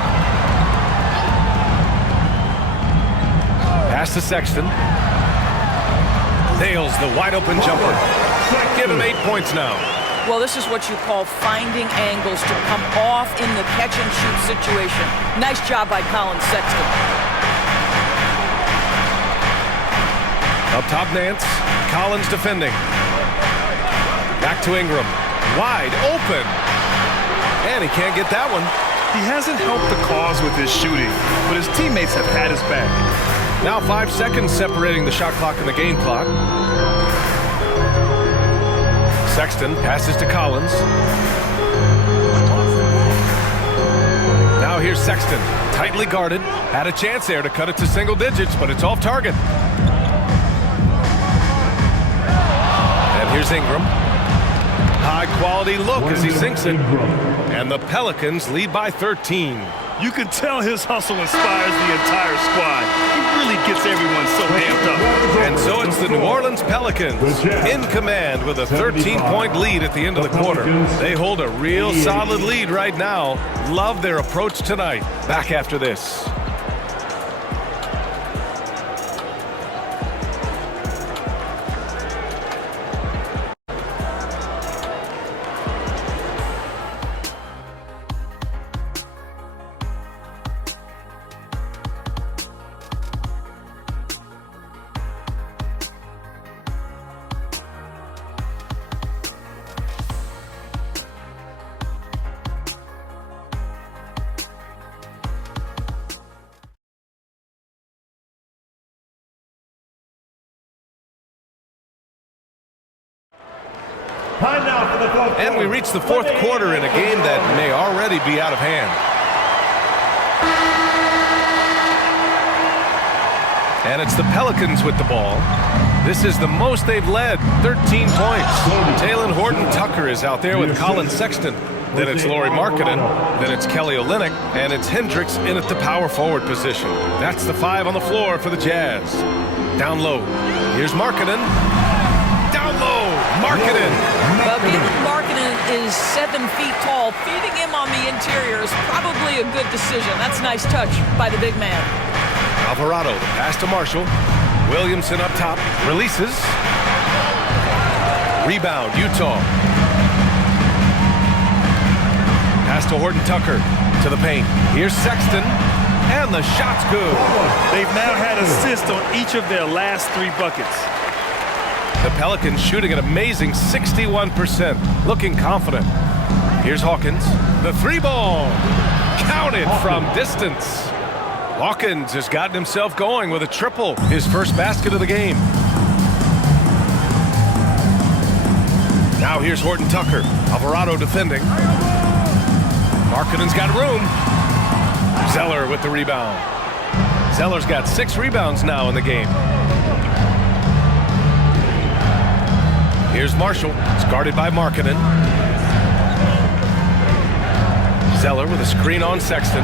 Pass to Sexton. Nails the wide open jumper. Give him 8 points now. Well, this is what you call finding angles to come off in the catch-and-shoot situation. Nice job by Colin Sexton. Up top, Nance. Collins defending. Back to Ingram. Wide open. And he can't get that one. He hasn't helped the cause with his shooting, but his teammates have had his back. Now 5 seconds separating the shot clock and the game clock. Sexton passes to Collins. Now here's Sexton, tightly guarded. Had a chance there to cut it to single digits, but it's off target. And here's Ingram. High quality look as he sinks it. And the Pelicans lead by 13. You can tell his hustle inspires the entire squad. He really gets everyone so amped up. And so it's the New Orleans Pelicans in command with a 13-point lead at the end of the quarter. They hold a real solid lead right now. Love their approach tonight. Back after this. Time now for the fourth And we quarter. reach the fourth quarter in a game that may already be out of hand. And it's the Pelicans with the ball. This is the most they've led, 13 points. Talon Horton-Tucker is out there with Colin Sexton. Then it's Lauri Markkanen. Then it's Kelly Olynyk. And it's Hendricks in at the power forward position. That's the 5 on the floor for the Jazz. Down low. Here's Markkanen. Down low. Markkanen. Well, given Markkanen is 7 feet tall, feeding him on the interior is probably a good decision. That's a nice touch by the big man. Alvarado, the pass to Marshall. Williamson up top, releases. Rebound, Utah. Pass to Horton-Tucker, to the paint. Here's Sexton, and the shot's good. They've now had assists on each of their last 3 buckets. The Pelicans shooting an amazing 61%, looking confident. Here's Hawkins, the 3-ball, counted from distance. Hawkins has gotten himself going with a triple, his first basket of the game. Now here's Horton-Tucker, Alvarado defending. Markkanen's got room. Zeller with the rebound. Zeller's got 6 rebounds now in the game. Here's Marshall, it's guarded by Markkanen. Zeller with a screen on Sexton.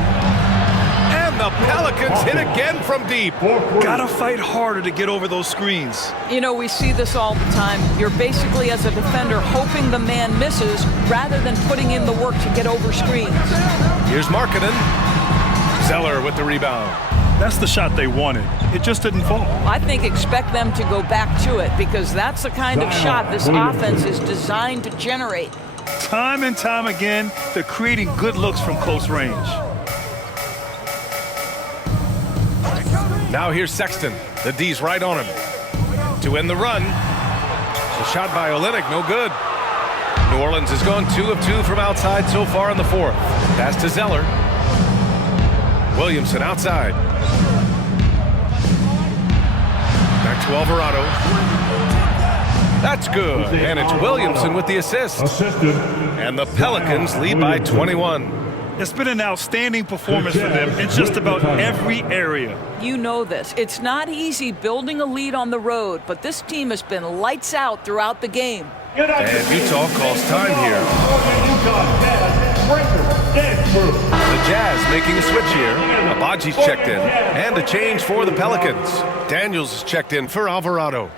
And the Pelicans hit again from deep. Gotta fight harder to get over those screens. You know, we see this all the time. You're basically, as a defender, hoping the man misses rather than putting in the work to get over screens. Here's Markkanen. Zeller with the rebound. That's the shot they wanted. It just didn't fall. I think expect them to go back to it because that's the kind of shot this offense is designed to generate. Time and time again, they're creating good looks from close range. Now here's Sexton. The D's right on him. To end the run. The shot by Olynyk, no good. New Orleans has gone 2 of 2 from outside so far in the 4th. Pass to Zeller. Williamson outside. Back to Alvarado. That's good. And it's Williamson with the assist. And the Pelicans lead by 21. It's been an outstanding performance for them in just about every area. You know this. It's not easy building a lead on the road, but this team has been lights out throughout the game. And Utah calls time here. The Jazz making a switch here. Abaji's checked in. And a change for the Pelicans. Daniels is checked in for Alvarado.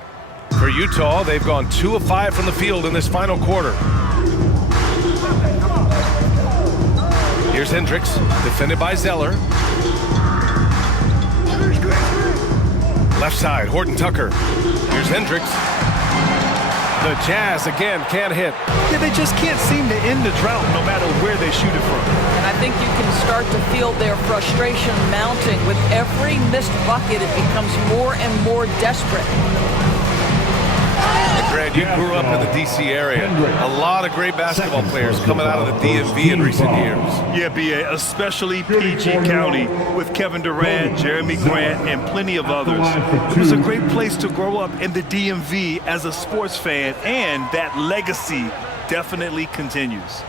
For Utah, they've gone 2 of 5 from the field in this final quarter. Here's Hendricks, defended by Zeller. Left side, Horton-Tucker. Here's Hendricks. The Jazz again can't hit. Yeah, they just can't seem to end the drought no matter where they shoot it from. And I think you can start to feel their frustration mounting. With every missed bucket, it becomes more and more desperate. Brad, you grew up in the D.C. area. A lot of great basketball players coming out of the DMV in recent years. Yeah, B.A., especially PG County with Kevin Durant, Jeremy Grant, and plenty of others. It was a great place to grow up in the DMV as a sports fan, and that legacy definitely continues.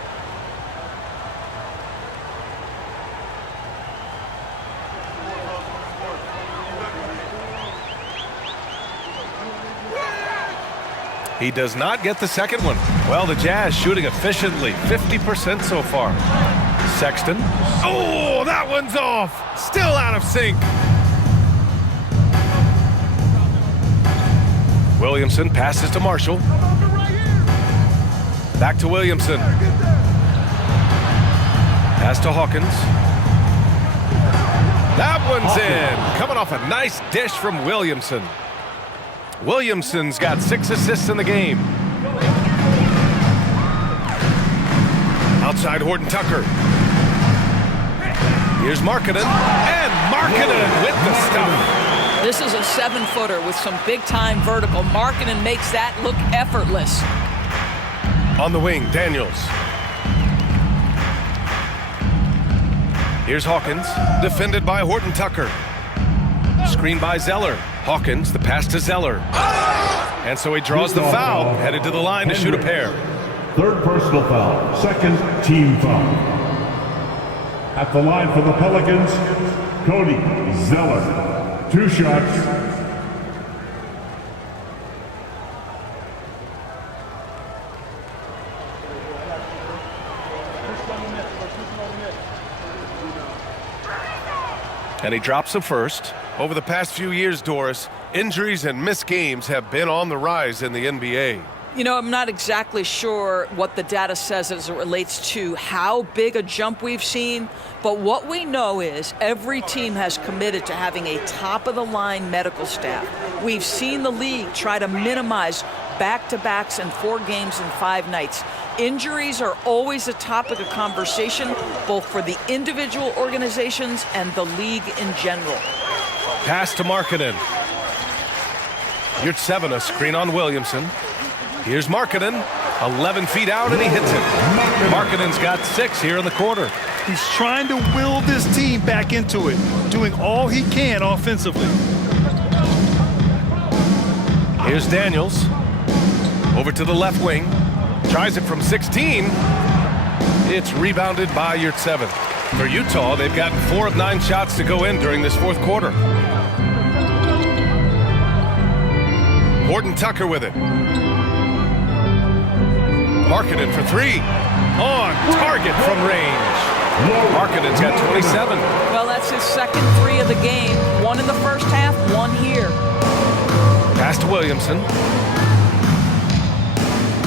He does not get the second one. Well, the Jazz shooting efficiently, 50% so far. Sexton. Oh, that one's off. Still out of sync. Williamson passes to Marshall. Back to Williamson. Pass to Hawkins. That one's in. Coming off a nice dish from Williamson. Williamson's got 6 assists in the game. Outside Horton-Tucker. Here's Markkanen. And Markkanen with the stuff. This is a 7-footer with some big-time vertical. Markkanen makes that look effortless. On the wing, Daniels. Here's Hawkins, defended by Horton-Tucker. Screen by Zeller. Hawkins, the pass to Zeller. And so he draws the foul, headed to the line to shoot a pair. 3rd personal foul, 2nd team foul. At the line for the Pelicans, Cody Zeller. 2 shots. And he drops a first. Over the past few years, Doris, injuries and missed games have been on the rise in the NBA. You know, I'm not exactly sure what the data says as it relates to how big a jump we've seen, but what we know is every team has committed to having a top-of-the-line medical staff. We've seen the league try to minimize back-to-backs and 4 games in 5 nights. Injuries are always a topic of conversation, both for the individual organizations and the league in general. Pass to Markkanen. Yurtseven, a screen on Williamson. Here's Markkanen, 11 feet out, and he hits it. Markkanen's got 6 here in the quarter. He's trying to will this team back into it, doing all he can offensively. Here's Daniels. Over to the left wing. Tries it from 16. It's rebounded by Yurtseven. For Utah, they've gotten 4 of 9 shots to go in during this fourth quarter. Horton Tucker with it. Markkanen for 3. On target from range. Markkanen's got 27. Well, that's his second 3 of the game. 1 in the first half, 1 here. Pass to Williamson.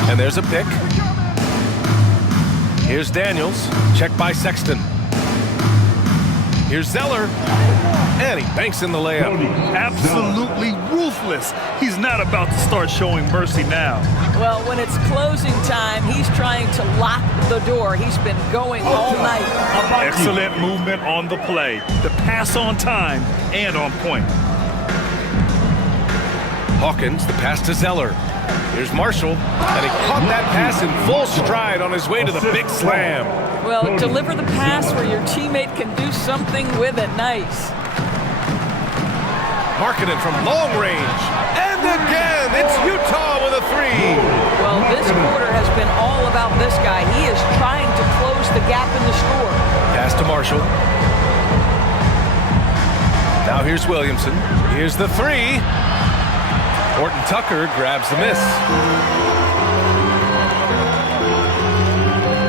And there's a pick. Here's Daniels. Check by Sexton. Here's Zeller. And he banks in the layup. Absolutely ruthless. He's not about to start showing mercy now. Well, when it's closing time, he's trying to lock the door. He's been going all night. Excellent movement on the play. The pass on time and on point. Hawkins, the pass to Zeller. Here's Marshall, and he caught that pass in full stride on his way to the big slam. Well, deliver the pass where your teammate can do something with it. Nice. Markkanen from long range. And again, it's Utah with a 3. Well, this quarter has been all about this guy. He is trying to close the gap in the score. Pass to Marshall. Now here's Williamson. Here's the 3. Horton Tucker grabs the miss.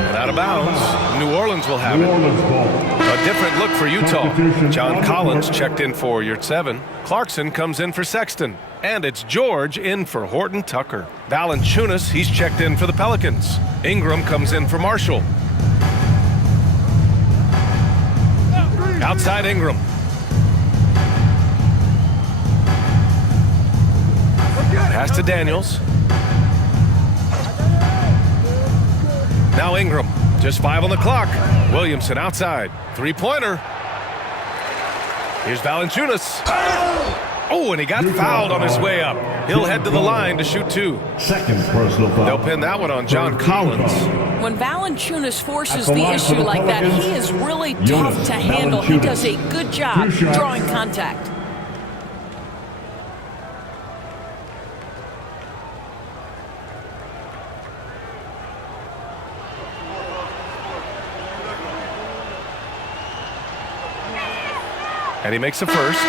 And out of bounds, New Orleans will have it. A different look for Utah. John Collins checked in for Yurtseven. Clarkson comes in for Sexton. And it's George in for Horton Tucker. Valanciunas, he's checked in for the Pelicans. Ingram comes in for Marshall. Outside Ingram. Pass to Daniels. Now Ingram. Just 5 on the clock. Williamson outside. 3-pointer. Here's Valanciunas. Oh, and he got fouled on his way up. He'll head to the line to shoot 2. Second personal foul. They'll pin that one on John Collins. When Valanciunas forces the issue like that, he is really tough to handle. He does a good job drawing contact. And he makes a first.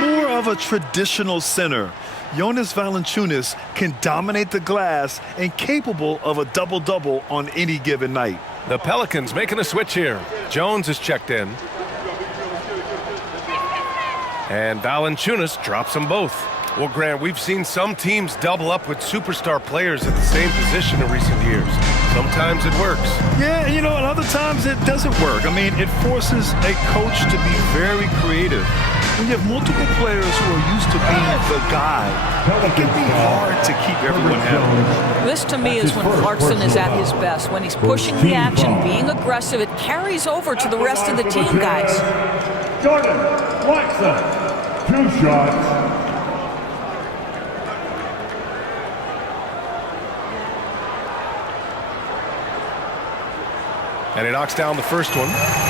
More of a traditional center. Jonas Valanciunas can dominate the glass and capable of a double-double on any given night. The Pelicans making a switch here. Jones is checked in. And Valanciunas drops them both. Well, Grant, we've seen some teams double up with superstar players at the same position in recent years. Sometimes it works. Yeah, you know, and other times it doesn't work. I mean, it forces a coach to be very creative. When you have multiple players who are used to being the guy, it can be hard to keep everyone happy. This, to me, is when Clarkson is at his best. When he's pushing the action, being aggressive, it carries over to the rest of the team, guys. Jordan Clarkson, 2 shots. And he knocks down the first one.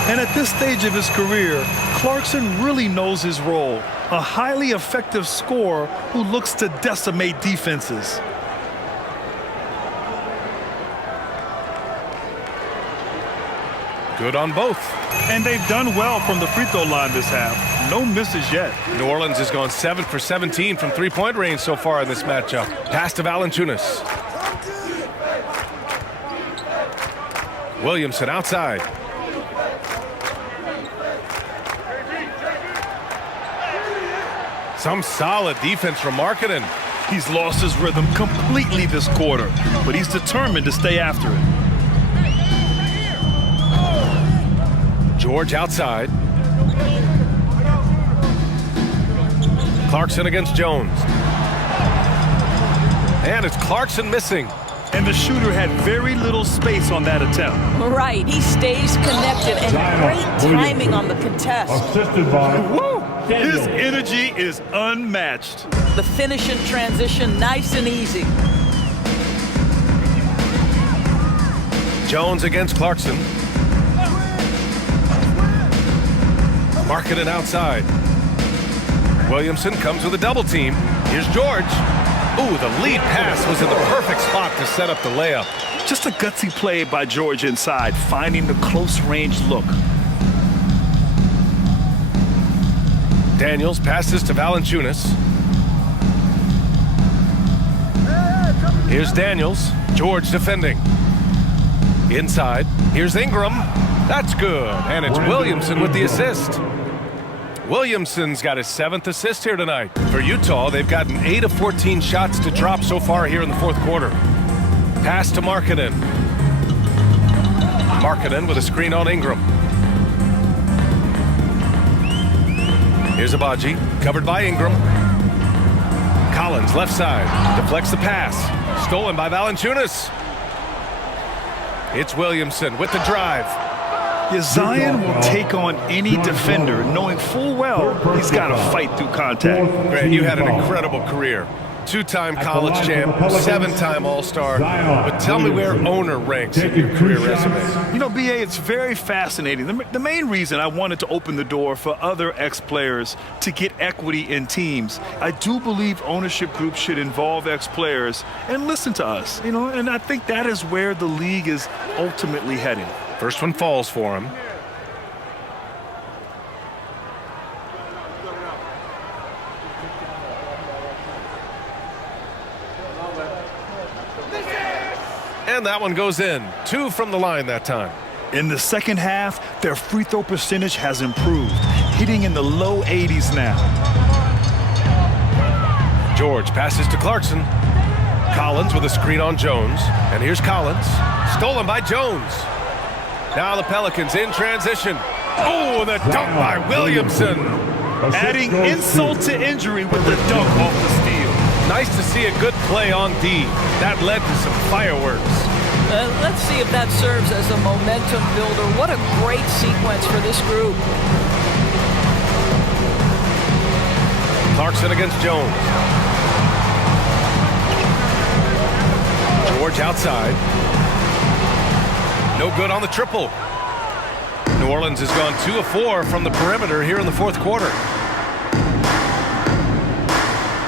And at this stage of his career, Clarkson really knows his role. A highly effective scorer who looks to decimate defenses. Good on both. And they've done well from the free throw line this half. No misses yet. New Orleans has gone 7 for 17 from 3-point range so far in this matchup. Pass to Valanciunas. Williamson outside. Some solid defense from Markkanen. He's lost his rhythm completely this quarter, but he's determined to stay after it. George outside. Clarkson against Jones. And it's Clarkson missing. And the shooter had very little space on that attempt. Right, he stays connected and great timing on the contest. Assisted by His energy is unmatched. The finish in transition, nice and easy. Jones against Clarkson. Markkanen outside. Williamson comes with a double team. Here's George. Ooh, the lead pass was in the perfect spot to set up the layup. Just a gutsy play by George inside, finding the close range look. Daniels passes to Valanciunas. Here's Daniels. George defending. Inside. Here's Ingram. That's good. And it's Williamson with the assist. Williamson's got his 7th assist here tonight. For Utah, they've gotten 8 of 14 shots to drop so far here in the 4th quarter. Pass to Markkanen. Markkanen with a screen on Ingram. Here's Abaji, covered by Ingram. Collins, left side, deflects the pass. Stolen by Valanciunas. It's Williamson with the drive. Yeah, Zion will take on any defender, knowing full well he's got to fight through contact. Grant, you had an incredible career. 2-time college champ, 7-time All-Star. But tell me where owner ranks in your career resume. You know, BA, it's very fascinating. The main reason I wanted to open the door for other ex-players to get equity in teams, I do believe ownership groups should involve ex-players and listen to us. You know, and I think that is where the league is ultimately heading. First one falls for him. And that one goes in. 2 from the line that time. In the second half, their free throw percentage has improved, hitting in the low 80s now. George passes to Clarkson. Collins with a screen on Jones. And here's Collins. Stolen by Jones. Now the Pelicans in transition. Oh, the dunk by Williamson. Adding insult to injury with the dunk off the steal. Nice to see a good play on D. That led to some fireworks. Let's see if that serves as a momentum builder. What a great sequence for this group. Clarkson against Jones. George outside. No good on the triple. New Orleans has gone 2 of 4 from the perimeter here in the 4th quarter.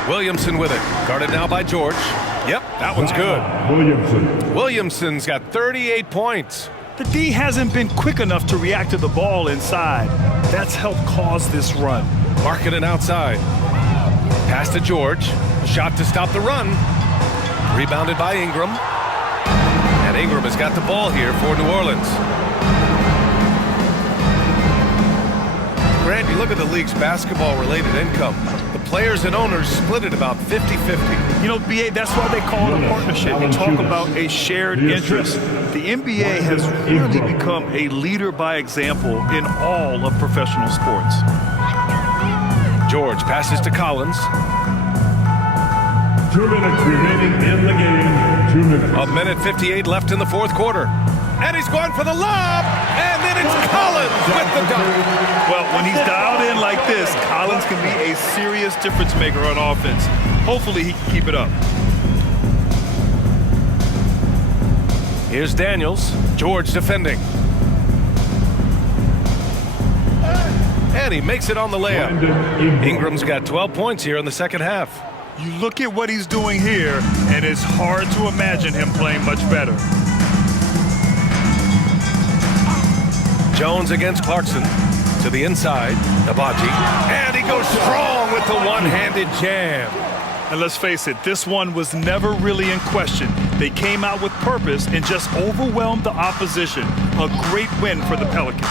Williamson with it. Guarded now by George. Yep, that one's good. Williamson's got 38 points. The D hasn't been quick enough to react to the ball inside. That's helped cause this run. Markkanen outside. Pass to George. Shot to stop the run. Rebounded by Ingram. And Ingram has got the ball here for New Orleans. Grant, you look at the league's basketball-related income. The players and owners split it about 50-50. You know, BA, that's why they call it a partnership. They talk about a shared interest. The NBA has really become a leader by example in all of professional sports. George passes to Collins. 2 minutes remaining in the game. 2 minutes. 1:58 left in the 4th quarter. And he's going for the lob. And then it's Collins with the dunk. Well, when he's dialed in like this, Collins can be a serious difference maker on offense. Hopefully he can keep it up. Here's Daniels. George defending. And he makes it on the layup. Ingram's got 12 points here in the second half. You look at what he's doing here, and it's hard to imagine him playing much better. Jones against Clarkson. To the inside. Abaji. And he goes strong with the one-handed jam. And let's face it, this one was never really in question. They came out with purpose and just overwhelmed the opposition. A great win for the Pelicans.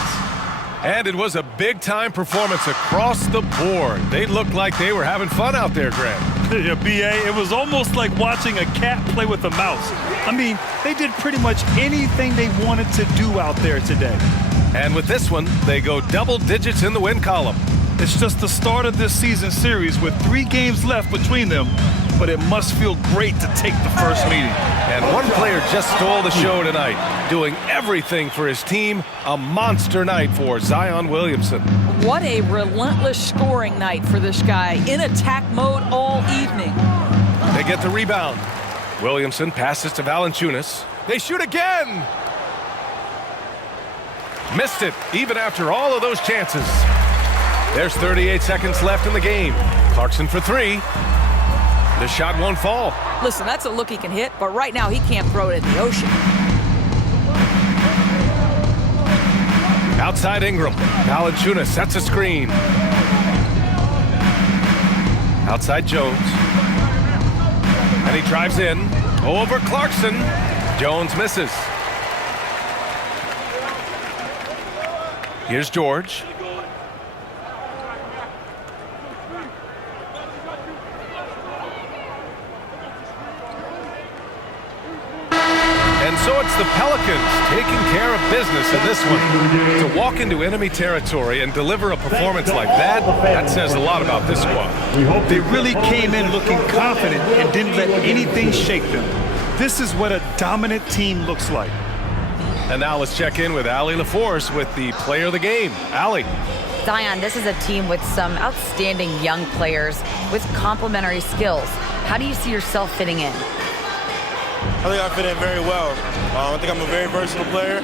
And it was a big-time performance across the board. They looked like they were having fun out there, Grant. Yeah, B.A., it was almost like watching a cat play with a mouse. I mean, they did pretty much anything they wanted to do out there today. And with this one, they go double digits in the win column. It's just the start of this season series with 3 games left between them, but it must feel great to take the first meeting. And one player just stole the show tonight, doing everything for his team. A monster night for Zion Williamson. What a relentless scoring night for this guy, in attack mode all evening. They get the rebound. Williamson passes to Valanciunas. They shoot again! Missed it, even after all of those chances. There's 38 seconds left in the game. Clarkson for 3. The shot won't fall. Listen, that's a look he can hit, but right now he can't throw it in the ocean. Outside Ingram. Valanciunas sets a screen. Outside Jones. And he drives in. Over Clarkson. Jones misses. Here's George. And so it's the Pelicans taking care of business in this one. To walk into enemy territory and deliver a performance like that, that says a lot about this squad. They really came in looking confident and didn't let anything shake them. This is what a dominant team looks like. And now let's check in with Allie LaForce with the player of the game. Allie. Zion, this is a team with some outstanding young players with complementary skills. How do you see yourself fitting in? I think I fit in very well. I think I'm a very versatile player.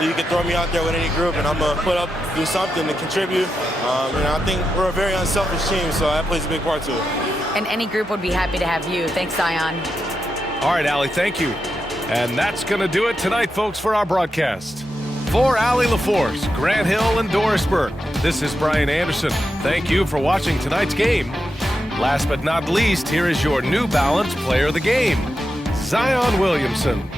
You can throw me out there with any group, and I'm going to put up, do something to contribute. And I think we're a very unselfish team, so that plays a big part to it. And any group would be happy to have you. Thanks, Zion. All right, Allie, thank you. And that's going to do it tonight, folks, for our broadcast. For Allie LaForce, Grant Hill, and Doris Burke, this is Brian Anderson. Thank you for watching tonight's game. Last but not least, here is your New Balance player of the game, Zion Williamson.